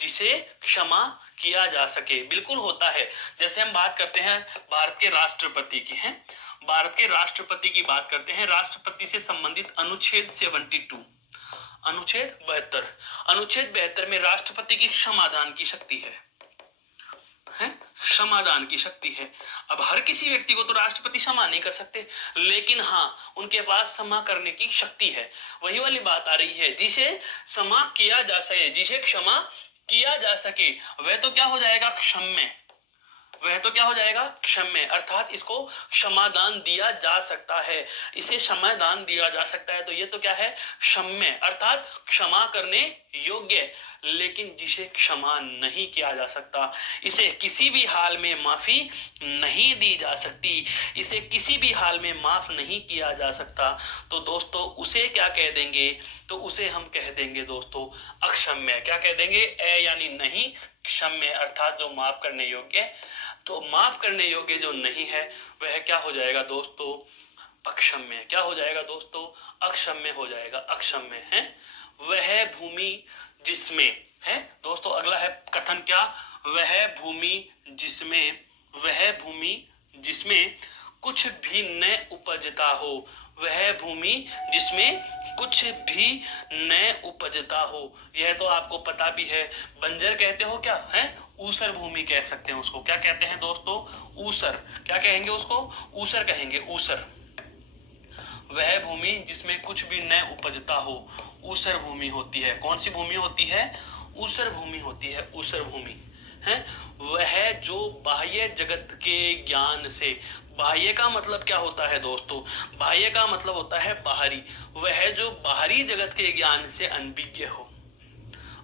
जिसे क्षमा किया जा सके, बिल्कुल होता है। जैसे हम बात करते हैं भारत के राष्ट्रपति की, हैं, भारत के राष्ट्रपति की बात करते हैं, राष्ट्रपति से संबंधित अनुच्छेद 72, अनुच्छेद 72, अनुच्छेद 72 में राष्ट्रपति की क्षमादान की शक्ति है, क्षमादान की शक्ति है। अब हर किसी व्यक्ति को तो राष्ट्रपति क्षमा नहीं कर सकते, लेकिन हाँ उनके पास क्षमा करने की शक्ति है। वही वाली बात आ रही है, जिसे क्षमा किया जा सके, जिसे क्षमा किया जा सके, वह तो क्या हो जाएगा, क्षम्य, वह तो क्या हो जाएगा, क्षम्य, अर्थात इसको क्षमादान दिया जा सकता है, इसे क्षमादान दिया जा सकता है, तो ये तो क्या है, क्षम्य, अर्थात क्षमा करने योग्य। लेकिन जिसे क्षमा नहीं किया जा सकता, इसे किसी भी हाल में माफी नहीं दी जा सकती, इसे किसी भी हाल में माफ नहीं किया जा सकता, तो दोस्तों उसे क्या कह देंगे, तो उसे हम कह देंगे दोस्तों अक्षम्य। क्या कह देंगे, यानी नहीं, क्षम्य अर्थात जो माफ करने योग्य। तो माफ करने योग्य जो नहीं है वह क्या हो जाएगा दोस्तों, अक्षम्य। क्या हो जाएगा दोस्तों, अक्षम्य हो जाएगा, अक्षम्य है। वह भूमि जिसमें, है दोस्तों, अगला है कथन क्या, वह भूमि जिसमें, वह भूमि जिसमें कुछ भी न उपजता हो, वह भूमि जिसमें कुछ भी न उपजता हो, यह तो आपको पता भी है, बंजर कहते हो क्या है, ऊसर भूमि कह सकते हैं उसको। क्या कहते हैं दोस्तों, ऊसर। क्या कहेंगे उसको, ऊसर कहेंगे, ऊसर। वह भूमि जिसमें कुछ भी न उपजता हो ऊसर भूमि होती है। कौन सी भूमि होती है? ऊसर भूमि होती है, ऊसर भूमि है। वह जो बाह्य जगत के ज्ञान से, बाह्य का मतलब क्या होता है दोस्तों? बाह्य का मतलब होता है बाहरी। वह जो बाहरी जगत के ज्ञान से अनभिज्ञ हो।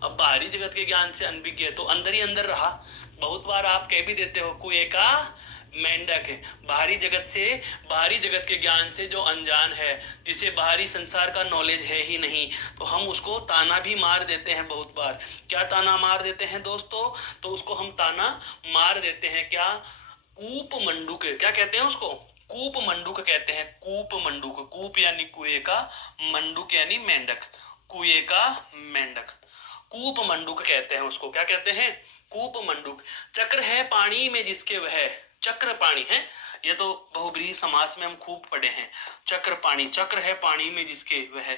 अब बाहरी जगत के ज्ञान से अनभिज्ञ है तो अंदर ही अंदर रहा। बहुत बार आप कह भी देते हो कुएं का मेंढक है। बाहरी जगत से, बाहरी जगत के ज्ञान से जो अनजान है, जिसे बाहरी संसार का नॉलेज है ही नहीं, तो हम उसको ताना भी मार देते हैं बहुत बार। क्या ताना मार देते हैं दोस्तों? तो उसको हम ताना मार देते हैं क्या? कूप मंडूक। क्या कहते हैं उसको? कूप मंडूक कहते हैं। कूप मंडूक, कूप यानी कुएं का, मंडूक यानी मेंढक, कुएं का मेंढक, कूप मंडूक कहते हैं उसको। क्या कहते हैं? कूप मंडूक। चक्र है पानी में जिसके वह, चक्र पानी है, ये तो बहुब्रीहि समास में हम खूब पढ़े हैं। चक्र पानी, चक्र है पानी में जिसके वह,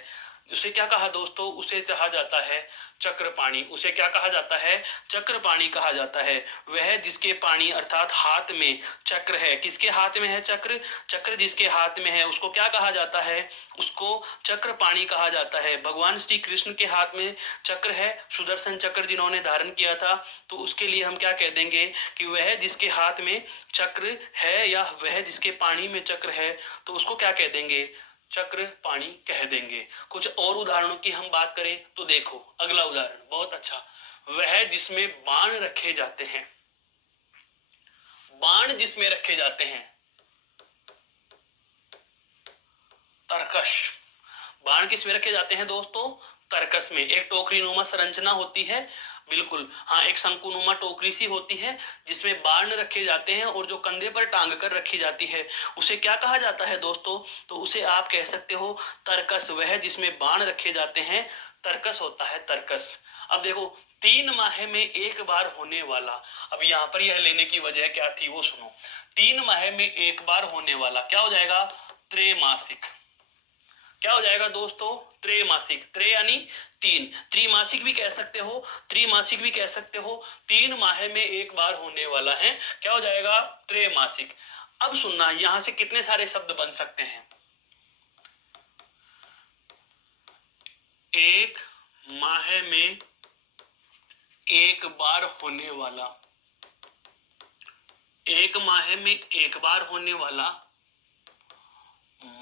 उसे क्या कहा दोस्तों? उसे कहा जाता है चक्र पाणी। उसे क्या कहा जाता है? चक्र पाणी कहा जाता है। वह जिसके पाणी अर्थात हाथ में चक्र है। किसके हाथ में है चक्र? चक्र जिसके हाथ में है उसको क्या कहा जाता है? उसको चक्र पाणी कहा जाता है। भगवान श्री कृष्ण के हाथ में चक्र है, सुदर्शन चक्र जिन्होंने धारण किया था, तो उसके लिए हम क्या कह देंगे कि वह जिसके हाथ में चक्र है या वह जिसके पाणी में चक्र है, तो उसको क्या कह देंगे? चक्र पाणी कह देंगे। कुछ और उदाहरणों की हम बात करें तो देखो, अगला उदाहरण बहुत अच्छा। वह जिसमें बाण रखे जाते हैं, बाण जिसमें रखे जाते हैं, तरकश। बाण किस में रखे जाते हैं दोस्तों? तरकस में। एक टोकरी नुमा संरचना होती है, बिल्कुल हाँ, एक शंकुनुमा टोकरी सी होती है जिसमें बाण रखे जाते हैं और जो कंधे पर टांग कर रखी जाती है, उसे क्या कहा जाता है दोस्तों? तो उसे आप कह सकते हो तरकस। वह जिसमें बाण रखे जाते हैं तरकस होता है, तरकस। अब देखो, 3 माह में एक बार होने वाला, अब यहाँ पर यह लेने की वजह क्या थी वो सुनो। 3 माह में एक बार होने वाला क्या हो जाएगा? त्रैमासिक। क्या हो जाएगा दोस्तों? त्रैमासिक। त्रे यानी 3, त्रिमासिक भी कह सकते हो, त्रिमासिक भी कह सकते हो। 3 माह में एक बार होने वाला है, क्या हो जाएगा? त्रैमासिक। अब सुनना, यहां से कितने सारे शब्द बन सकते हैं? एक माह में एक बार होने वाला, एक माह में एक बार होने वाला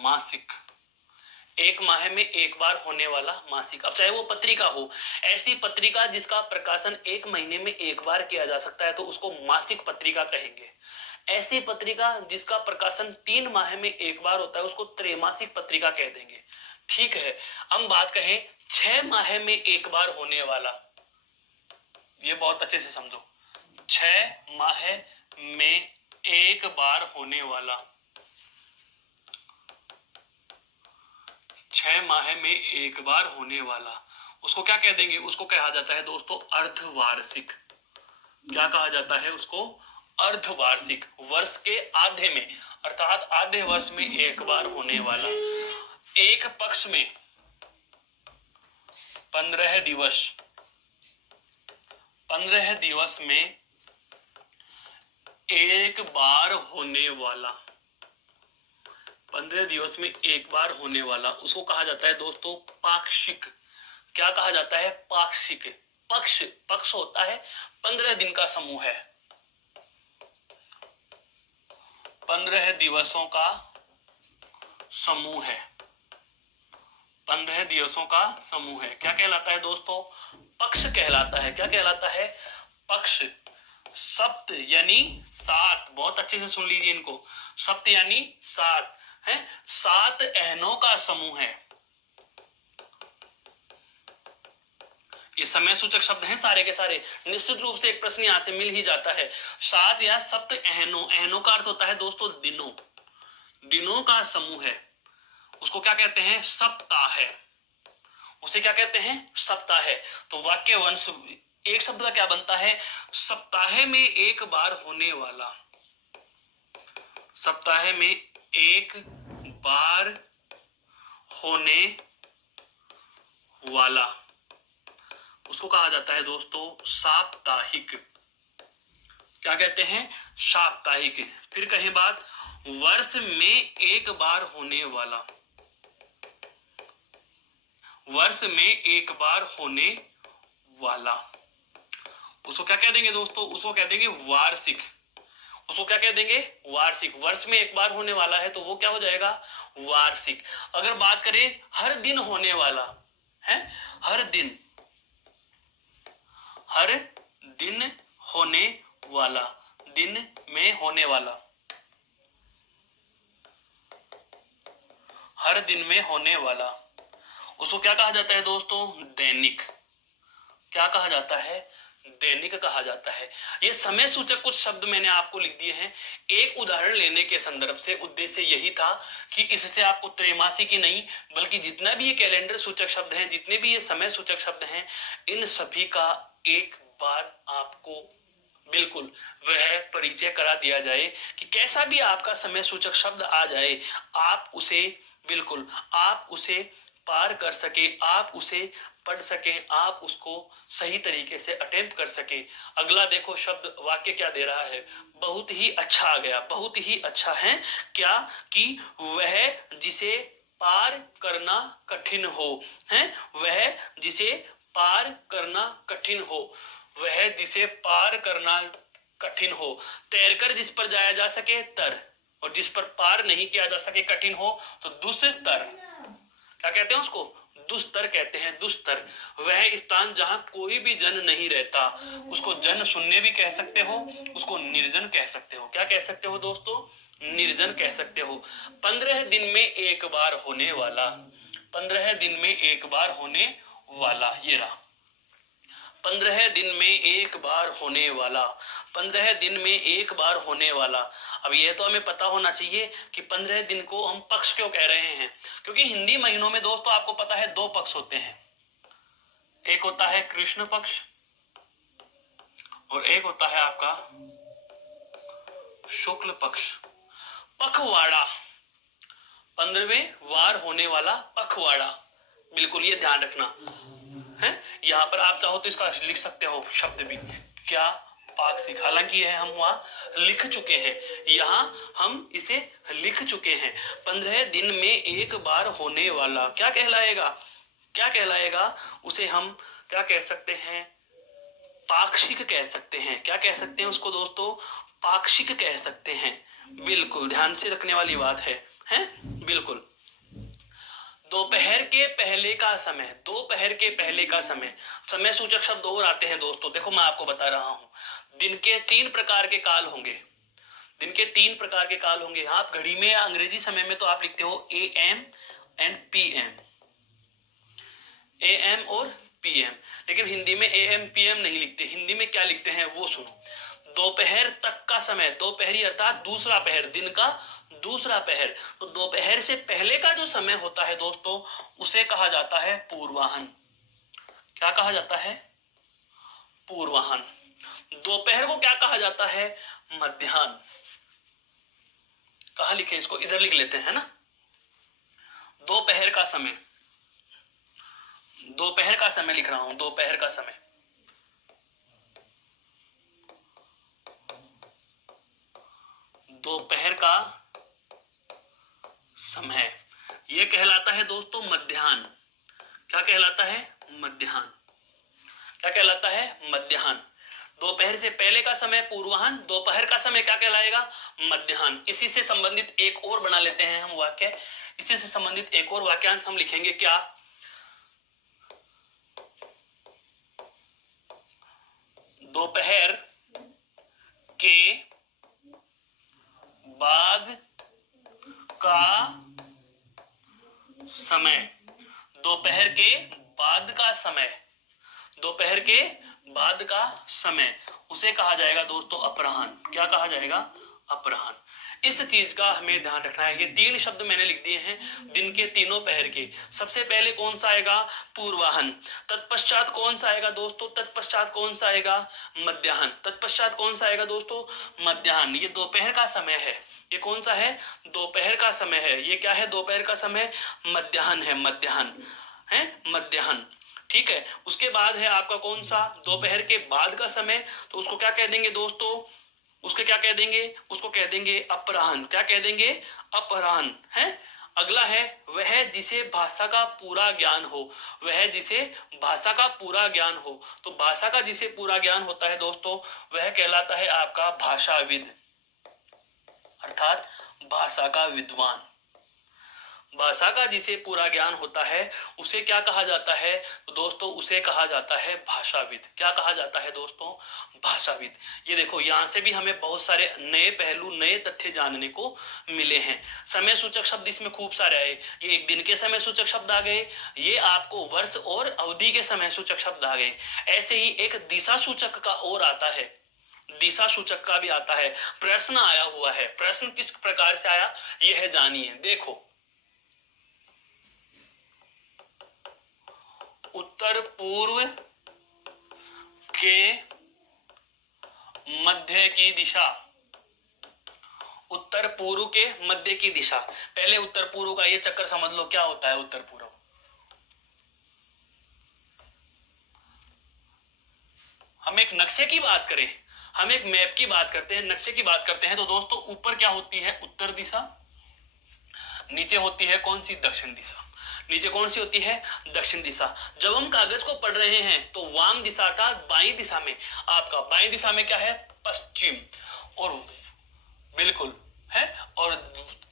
मासिक, एक माह में एक बार होने वाला मासिक। अब चाहे वो पत्रिका हो, ऐसी पत्रिका जिसका प्रकाशन 1 महीने में एक बार किया जा सकता है तो उसको मासिक पत्रिका कहेंगे। ऐसी पत्रिका जिसका प्रकाशन 3 माह में एक बार होता है उसको त्रैमासिक पत्रिका कह देंगे। ठीक है, हम बात कहें 6 माह में एक बार होने वाला, ये बहुत अच्छे से समझो, 6 माह में एक बार होने वाला, 6 माह में एक बार होने वाला, उसको क्या कह देंगे? उसको कहा जाता है दोस्तों अर्धवार्षिक। क्या कहा जाता है उसको? अर्धवार्षिक। वर्ष के आधे में, अर्थात आधे वर्ष में एक बार होने वाला। एक पक्ष में 15 दिवस, 15 दिवस में एक बार होने वाला, 15 दिवस में एक बार होने वाला, उसको कहा जाता है दोस्तों पाक्षिक। क्या कहा जाता है? पाक्षिक। पक्ष, पक्ष होता है 15 दिन का समूह है, 15 दिवसों का समूह है, 15 दिवसों का समूह है। क्या कहलाता है दोस्तों? पक्ष कहलाता है। क्या कहलाता है? पक्ष। सप्त यानी 7, बहुत अच्छे से सुन लीजिए इनको, सप्त यानी 7 है, 7 अहनों का समूह है। ये समय सूचक शब्द हैं सारे के सारे। निश्चित रूप से एक प्रश्न यहां से मिल ही जाता है। 7 या सप्त अहनों, अहनों का अर्थ होता है दोस्तों दिनों, दिनों का समूह है, उसको क्या कहते हैं? सप्ताह है। उसे क्या कहते हैं? सप्ताह है। तो वाक्य वंश एक शब्द का क्या बनता है? सप्ताह में एक बार होने वाला, सप्ताह में एक बार होने वाला, उसको कहा जाता है दोस्तों साप्ताहिक। क्या कहते हैं? साप्ताहिक। फिर कहें बात, वर्ष में एक बार होने वाला, वर्ष में एक बार होने वाला, उसको क्या कह देंगे दोस्तों? उसको कह देंगे वार्षिक। उसको क्या कह देंगे? वार्षिक। वर्ष में एक बार होने वाला है तो वो क्या हो जाएगा? वार्षिक। अगर बात करें हर दिन होने वाला है, हर दिन, हर दिन होने वाला, दिन में होने वाला, हर दिन में होने वाला, उसको क्या कहा जाता है दोस्तों? दैनिक। क्या कहा जाता है? दैनिक कहा जाता है। ये समय सूचक कुछ शब्द मैंने आपको लिख दिए हैं एक उदाहरण लेने के संदर्भ से। उद्देश्य यही था कि इससे आपको त्रैमासिक ही नहीं बल्कि जितना भी ये कैलेंडर सूचक शब्द हैं, जितने भी ये समय सूचक शब्द हैं, इन सभी का एक बार आपको बिल्कुल वह परिचय करा दिया जाए कि कैसा भी आपका समय सूचक शब्द आ जाए, आप उसे बिल्कुल, आप उसे पार कर सके, आप उसे पढ़ सके, आप उसको सही तरीके से अटेम्प्ट कर सके। अगला देखो शब्द वाक्य क्या दे रहा है, बहुत ही अच्छा आ गया, बहुत ही अच्छा है। क्या? कि वह जिसे पार करना कठिन हो, है वह जिसे पार करना कठिन हो, वह जिसे पार करना कठिन हो। तैरकर जिस पर जाया जा सके तर, और जिस पर पार नहीं किया जा सके कठिन हो तो दुस्तर। क्या कहते हैं उसको? दुस्तर कहते हैं, दुस्तर। वह स्थान जहां कोई भी जन नहीं रहता, उसको जन शून्य भी कह सकते हो, उसको निर्जन कह सकते हो। क्या कह सकते हो दोस्तों? निर्जन कह सकते हो। 15 दिन में एक बार होने वाला, 15 दिन में एक बार होने वाला, ये रहा 15 दिन में एक बार होने वाला, 15 दिन में एक बार होने वाला। अब ये तो हमें पता होना चाहिए कि 15 दिन को हम पक्ष क्यों कह रहे हैं, क्योंकि हिंदी महीनों में दोस्तों आपको पता है दो पक्ष होते हैं, एक होता है कृष्ण पक्ष और एक होता है आपका शुक्ल पक्ष। पखवाड़ा, 15वें वार होने वाला पखवाड़ा, बिल्कुल ये ध्यान रखना है। यहाँ पर आप चाहो तो इसका लिख सकते हो शब्द भी, क्या? पाक्षिक। हालांकि यह हम वहां लिख चुके हैं, यहाँ हम इसे लिख चुके हैं। 15 दिन में एक बार होने वाला क्या कहलाएगा? क्या कहलाएगा? उसे हम क्या कह सकते हैं? पाक्षिक कह सकते हैं। क्या कह सकते हैं उसको दोस्तों? पाक्षिक कह सकते हैं। बिल्कुल ध्यान से रखने वाली बात है बिल्कुल। दोपहर के पहले का समय, दोपहर के पहले का समय, समय सूचक शब्द और आते हैं दोस्तों। देखो मैं आपको बता रहा हूं, दिन के 3 प्रकार के काल होंगे, दिन के 3 प्रकार के काल होंगे। आप घड़ी में या अंग्रेजी समय में तो आप लिखते हो AM एंड PM, AM और PM, लेकिन हिंदी में AM PM नहीं लिखते। हिंदी में क्या लिखते हैं वो सुनो। दोपहर तक का समय, दोपहरी अर्थात दूसरा पहर, दिन का दूसरा पहर। तो दोपहर से पहले का जो समय होता है दोस्तों, उसे कहा जाता है पूर्वाहन। क्या कहा जाता है? पूर्वाहन। दोपहर को क्या कहा जाता है? मध्याह्न। कहा लिखे इसको? इधर लिख लेते हैं ना। दोपहर का समय, दोपहर का समय लिख रहा हूं, दोपहर का समय। दोपहर का समय यह कहलाता है दोस्तों मध्याह्न। क्या कहलाता है? मध्याह्न। क्या कहलाता है? मध्याह्न। दोपहर से पहले का समय पूर्वाह्न, दोपहर का समय क्या कहलाएगा? मध्याह्न। इसी से संबंधित एक और बना लेते हैं हम वाक्य, इसी से संबंधित एक और वाक्यांश हम लिखेंगे। क्या? दोपहर के बाद का समय, दोपहर के बाद का समय, दोपहर के बाद का समय, उसे कहा जाएगा दोस्तों अपराह्न। क्या कहा जाएगा? अपराह्न। इस चीज का हमें ध्यान रखना है। ये 3 शब्द मैंने लिख दिए हैं दिन के तीनों पहर के। सबसे पहले कौन सा आएगा? पूर्वाहन। तत्पश्चात कौन सा आएगा दोस्तों? तत्पश्चात कौन सा आएगा? मध्याह्न। तत्पश्चात कौन सा आएगा दोस्तों? मध्याह्न। ये दोपहर का समय है। ये कौन सा है? दोपहर का समय है। ये क्या है? दोपहर का समय मध्याह्न है, मध्याह्न है, मध्याह्न। ठीक है। उसके बाद है आपका कौन सा? दोपहर के बाद का समय। तो उसको क्या कह देंगे दोस्तों? उसके क्या कह देंगे? उसको कह देंगे अपराह्न। क्या कह देंगे? अपराह्न है। अगला है वह जिसे भाषा का पूरा ज्ञान हो, वह जिसे भाषा का पूरा ज्ञान हो। तो भाषा का जिसे पूरा ज्ञान होता है दोस्तों, वह कहलाता है आपका भाषाविद, अर्थात भाषा का विद्वान। भाषा का जिसे पूरा ज्ञान होता है उसे क्या कहा जाता है? तो दोस्तों उसे कहा जाता है भाषाविद। क्या कहा जाता है दोस्तों? भाषाविद। ये देखो यहां से भी हमें बहुत सारे नए पहलू, नए तथ्य जानने को मिले हैं। समय सूचक शब्द इसमें खूब सारे आए। ये एक दिन के समय सूचक शब्द आ गए, ये आपको वर्ष और अवधि के समय सूचक शब्द आ गए। ऐसे ही एक दिशा सूचक का और आता है, दिशा सूचक का भी आता है। प्रश्न आया हुआ है, प्रश्न किस प्रकार से आया यह जानिए। देखो, उत्तर पूर्व के मध्य की दिशा, उत्तर पूर्व के मध्य की दिशा। पहले उत्तर पूर्व का ये चक्कर समझ लो क्या होता है उत्तर पूर्व। हम एक नक्शे की बात करें, हम एक मैप की बात करते हैं, नक्शे की बात करते हैं, तो दोस्तों ऊपर क्या होती है? उत्तर दिशा। नीचे होती है कौन सी? दक्षिण दिशा। नीचे कौन सी होती है? दक्षिण दिशा। जब हम कागज को पढ़ रहे हैं तो वाम दिशा अर्थात बाई दिशा में, आपका बाई दिशा में क्या है? पश्चिम। और बिल्कुल है। और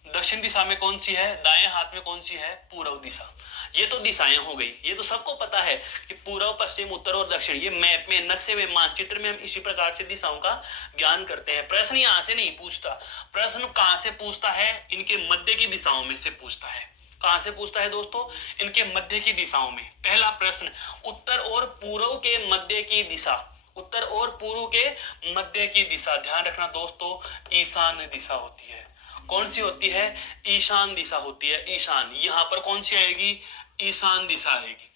दक्षिण दिशा में कौन सी है? दाएं हाथ में कौन सी है? पूर्व दिशा। ये तो दिशाएं हो गई, ये तो सबको पता है कि पूर्व, पश्चिम, उत्तर और दक्षिण। ये मैप में, नक्शे में, मानचित्र में हम इसी प्रकार से दिशाओं का ज्ञान करते हैं। प्रश्न यहां से नहीं पूछता, प्रश्न कहां से पूछता है? इनके मध्य की दिशाओं में से पूछता है। कहां से पूछता है दोस्तों? इनके मध्य की दिशाओं में। पहला प्रश्न, उत्तर और पूर्व के मध्य की दिशा, उत्तर और पूर्व के मध्य की दिशा। ध्यान रखना दोस्तों, ईशान्य दिशा होती है। कौन सी होती है? ईशान दिशा होती है। ईशान, यहां पर कौन सी आएगी? ईशान दिशा आएगी।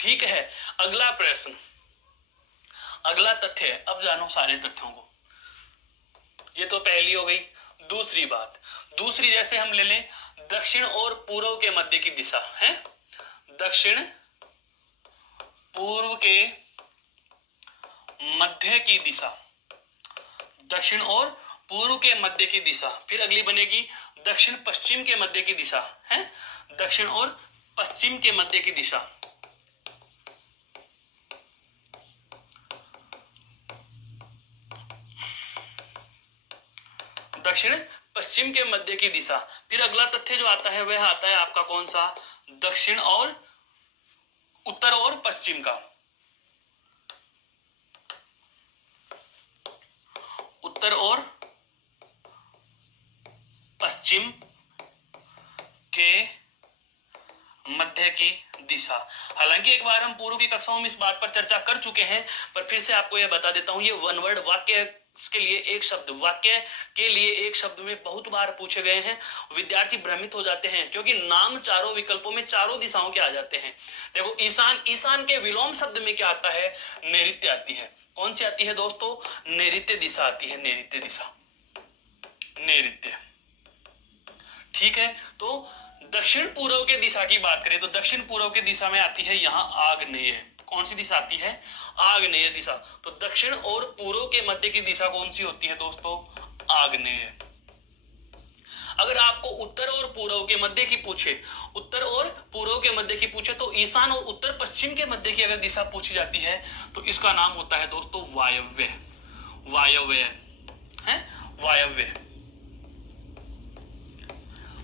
ठीक है। अगला प्रश्न, अगला तथ्य। अब जानो सारे तथ्यों को। ये तो पहली हो गई। दूसरी बात, दूसरी जैसे हम ले लें दक्षिण और पूर्व के मध्य की दिशा है, दक्षिण पूर्व के मध्य की दिशा, दक्षिण और पूर्व के मध्य की दिशा। फिर अगली बनेगी दक्षिण पश्चिम के मध्य की दिशा है, दक्षिण और पश्चिम के मध्य की दिशा। दक्षिण पश्चिम के मध्य की दिशा। फिर अगला तथ्य जो आता है वह आता है आपका कौन सा? दक्षिण और उत्तर और पश्चिम का, उत्तर और पश्चिम के मध्य की दिशा। हालांकि एक बार हम पूर्व की कक्षाओं में इस बात पर चर्चा कर चुके हैं, पर फिर से आपको यह बता देता हूं, ये वन वर्ड वाक्य के लिए एक शब्द, वाक्य के लिए एक शब्द में बहुत बार पूछे गए हैं। विद्यार्थी भ्रमित हो जाते हैं क्योंकि नाम चारों विकल्पों में चारों दिशाओं के आ जाते हैं। देखो ईशान, ईशान के विलोम शब्द में क्या आता है? नैऋत्य आती है। कौन सी आती है दोस्तों? नैऋत्य दिशा आती है, नैऋत्य दिशा, नैऋत्य। ठीक है। तो दक्षिण पूर्व के दिशा की बात करें तो दक्षिण पूर्व के दिशा में आती है यहाँ आग्नेय। कौन सी दिशा आती है? आग्नेय दिशा। तो दक्षिण और पूर्व के मध्य की दिशा कौन सी होती है दोस्तों? आग्नेय। अगर आपको उत्तर और पूर्व के मध्य की पूछे, उत्तर और पूर्व के मध्य की पूछे, तो ईशान और उत्तर पश्चिम के मध्य की अगर दिशा पूछी जाती है तो इसका नाम होता है दोस्तों वायव्य। वायव्य है, वायव्य।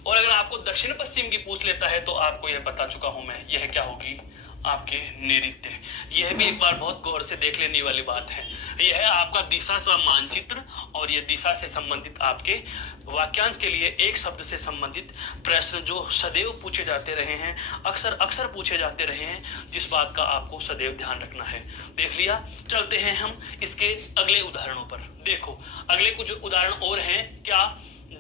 और अगर आपको दक्षिण पश्चिम की पूछ लेता है तो आपको यह बता चुका हूं मैं, यह क्या होगी? आपके नैऋत्य। यह भी एक बार बहुत गौर से देख लेने वाली बात है। यह है आपका दिशा का मानचित्र और यह दिशा से संबंधित आपके वाक्यांश के लिए एक शब्द से संबंधित प्रश्न जो सदैव पूछे जाते रहे हैं, अक्सर अक्सर पूछे जाते रहे हैं, जिस बात का आपको सदैव ध्यान रखना है। देख लिया। चलते हैं हम इसके अगले उदाहरणों पर। देखो अगले कुछ उदाहरण और हैं क्या?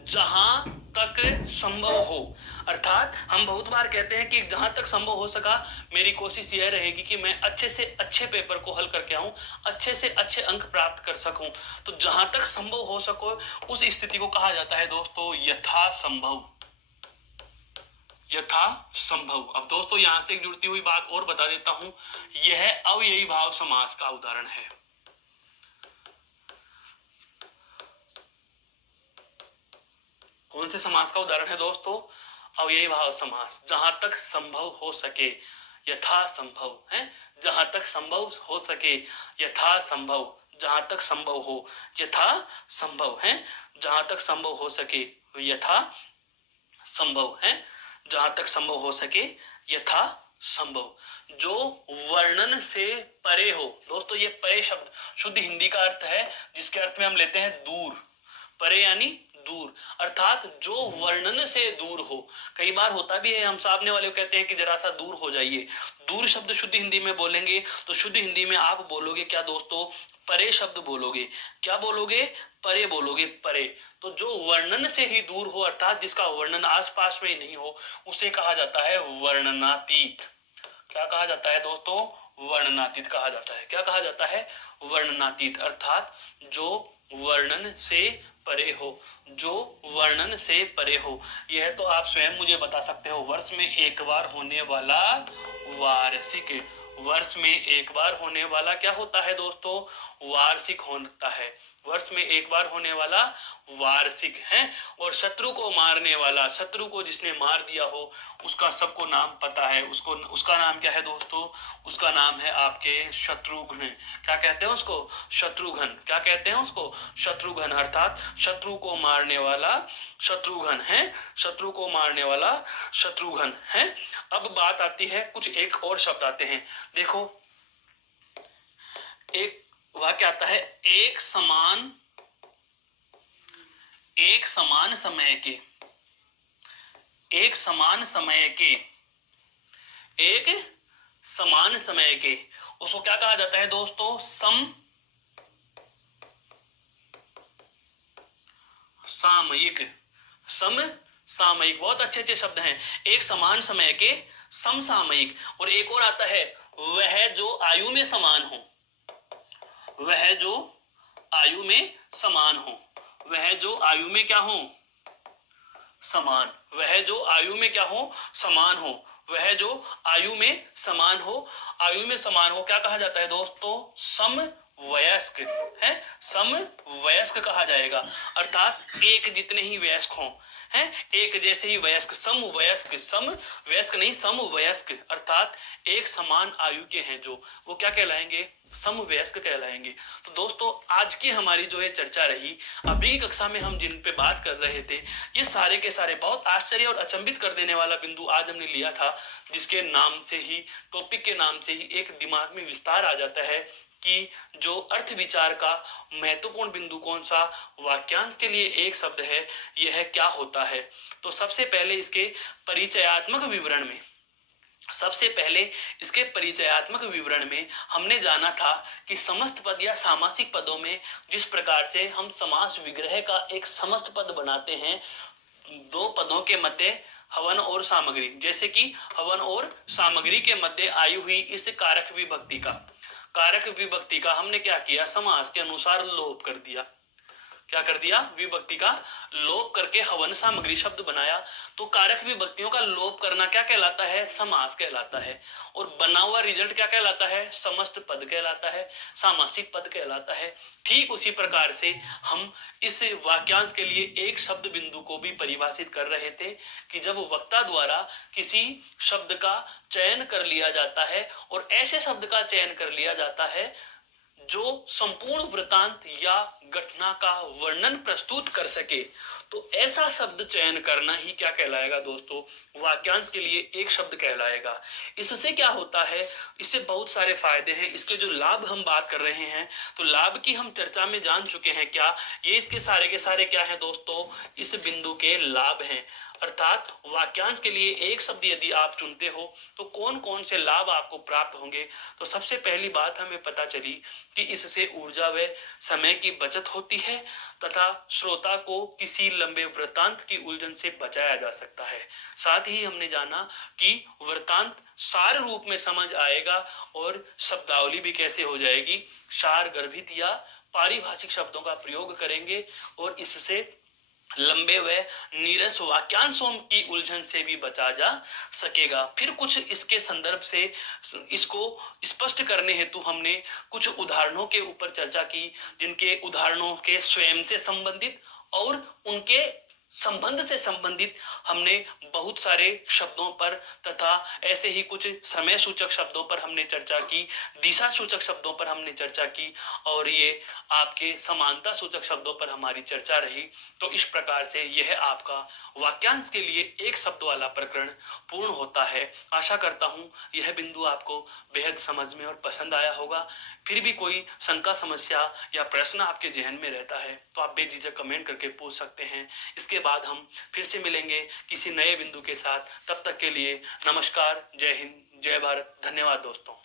जहां तक संभव हो, अर्थात हम बहुत बार कहते हैं कि जहां तक संभव हो सका मेरी कोशिश यह रहेगी कि मैं अच्छे से अच्छे पेपर को हल करके आऊं, अच्छे से अच्छे अंक प्राप्त कर सकूं। तो जहां तक संभव हो सको उस स्थिति को कहा जाता है दोस्तों यथा संभव। यथा संभव। अब दोस्तों यहां से एक जुड़ती हुई बात और बता देता हूं, यह अव्ययी भाव समास का उदाहरण है। कौन से समास का उदाहरण है दोस्तों? अव्ययीभाव समास, जहां तक संभव हो सके, यथा संभव है, जहां तक संभव हो सके, यथा संभव, जहां तक संभव हो, यथा संभव है, जहां तक संभव हो सके, यथा संभव है, जहां तक संभव हो सके, यथा संभव। जो वर्णन से परे हो। दोस्तों ये परे शब्द शुद्ध हिंदी का अर्थ है, जिसके अर्थ में हम लेते हैं दूर। परे यानी दूर, अर्थात जो वर्णन से दूर हो। कई बार होता भी है, हम सामने वाले को कहते हैं कि जरा सा दूर हो जाइए। दूर शब्द शुद्ध हिंदी में बोलेंगे तो शुद्ध हिंदी में आप बोलोगे क्या दोस्तों? परे शब्द बोलोगे। क्या बोलोगे? परे बोलोगे, परे। तो जो वर्णन से ही दूर हो, अर्थात जिसका वर्णन आसपास में ही नहीं हो, उसे कहा जाता है वर्णनातीत। क्या कहा जाता है दोस्तों? वर्णनातीत कहा जाता है। क्या कहा जाता है? वर्णनातीत, अर्थात जो वर्णन से परे हो, जो वर्णन से परे हो। यह तो आप स्वयं मुझे बता सकते हो। वर्ष में एक बार होने वाला वार्षिक, वर्ष में एक बार होने वाला क्या होता है दोस्तों? वार्षिक होता है। वर्ष में एक बार होने वाला वार्षिक है। और शत्रु को मारने वाला, शत्रु को जिसने मार दिया हो, उसका सबको नाम पता है। उसको, उसका नाम क्या है दोस्तों? उसका नाम है आपके शत्रुघ्न। क्या कहते हैं उसको? शत्रुघ्न। क्या कहते हैं उसको? शत्रुघ्न, अर्थात शत्रु को मारने वाला शत्रुघ्न है। शत्रु को मारने वाला शत्रुघ्न है। अब बात आती है, कुछ एक और शब्द आते हैं। देखो, एक वाक्य आता है, एक समान समय के, एक समान समय के, एक समान समय के, उसको क्या कहा जाता है दोस्तों? समसामयिक। समसामयिक, बहुत अच्छे अच्छे शब्द हैं। एक समान समय के समसामयिक। और एक और आता है, वह जो आयु में समान हो, वह जो आयु में समान हो, वह जो आयु में क्या हो? समान। वह जो आयु में क्या हो? समान हो। वह जो आयु में समान हो, आयु में समान हो, क्या कहा जाता है दोस्तों? समवयस्क है। समवयस्क कहा जाएगा, अर्थात एक जितने ही वयस्क हों, हैं, एक जैसे ही वयस्क। समवयस्क, समवयस्क नहीं, समवयस्क, अर्थात एक समान आयु के हैं जो, वो क्या कहलाएंगे? समवयस्क कहलाएंगे। तो दोस्तों आज की हमारी जो है चर्चा रही, अभी की कक्षा में हम जिन पे बात कर रहे थे, ये सारे के सारे बहुत आश्चर्य और अचंभित कर देने वाला बिंदु आज हमने लिया था, जिसके नाम से ही, टॉपिक के नाम से ही एक दिमाग में विस्तार आ जाता है कि जो अर्थ विचार का महत्वपूर्ण बिंदु कौन सा वाक्यांश के लिए एक शब्द है, यह क्या होता है। तो सबसे पहले इसके परिचयात्मक विवरण में, सबसे पहले इसके परिचयात्मक विवरण में हमने जाना था कि समस्त पद या सामासिक पदों में जिस प्रकार से हम समास विग्रह का एक समस्त पद बनाते हैं, दो पदों के मध्य हवन और सामग्री, जैसे कि हवन और सामग्री के मध्य आई हुई इस कारक विभक्ति का, कारक विभक्ति का हमने क्या किया? समास के अनुसार लोप कर दिया। क्या कर दिया? विभक्ति का लोप करके हवन सामग्री शब्द बनाया। तो कारक विभक्तियों का लोप करना क्या कहलाता है? समास कहलाता है। और बना हुआ रिजल्ट क्या कहलाता है? समस्त पद कहलाता है, सामासिक पद कहलाता है। ठीक उसी प्रकार से हम इस वाक्यांश के लिए एक शब्द बिंदु को भी परिभाषित कर रहे थे कि जब वक्ता द्वारा किसी शब्द का चयन कर लिया जाता है, और ऐसे शब्द का चयन कर लिया जाता है जो संपूर्ण वृतांत या घटना का वर्णन प्रस्तुत कर सके, तो ऐसा शब्द चयन करना ही क्या कहलाएगा दोस्तों? वाक्यांश के लिए एक शब्द कहलाएगा। इससे क्या होता है? इससे बहुत सारे फायदे हैं। इसके जो लाभ हम बात कर रहे हैं, तो लाभ की हम चर्चा में जान चुके हैं। क्या ये इसके सारे के सारे क्या हैं दोस्तों? इस बिंदु के लाभ हैं। अर्थात वाक्यांश के लिए एक शब्द यदि आप चुनते हो तो कौन कौन से लाभ आपको प्राप्त होंगे। तो सबसे पहली बात हमें पता चली कि इससे ऊर्जा व समय की बचत होती है, तथा श्रोता को किसी लंबे वृतांत की उलझन से बचाया जा सकता है। साथ ही हमने जाना कि वृतांत सार रूप में समझ आएगा और शब्दावली भी कैसे हो जाएगी? सार गर्भित या पारिभाषिक शब्दों का प्रयोग करेंगे, और इससे लंबे व नीरस वाक्यांशों की उलझन से भी बचा जा सकेगा। फिर कुछ इसके संदर्भ से इसको स्पष्ट करने हेतु हमने कुछ उदाहरणों के ऊपर चर्चा की, जिनके उदाहरणों के स्वयं से संबंधित और उनके संबंध से संबंधित हमने बहुत सारे शब्दों पर तथा ऐसे ही कुछ समय सूचक शब्दों पर हमने चर्चा की, दिशा सूचक शब्दों पर हमने चर्चा की, और ये आपके समानता सूचक शब्दों पर हमारी चर्चा रही। तो इस प्रकार से यह आपका वाक्यांश के लिए एक शब्द वाला प्रकरण पूर्ण होता है। आशा करता हूं यह बिंदु आपको बेहद समझ में और पसंद आया होगा। फिर भी कोई शंका, समस्या या प्रश्न आपके जहन में रहता है तो आप बेझिझक कमेंट करके पूछ सकते हैं। इसके बाद हम फिर से मिलेंगे किसी नए बिंदु के साथ। तब तक के लिए नमस्कार, जय हिंद, जय भारत, धन्यवाद दोस्तों।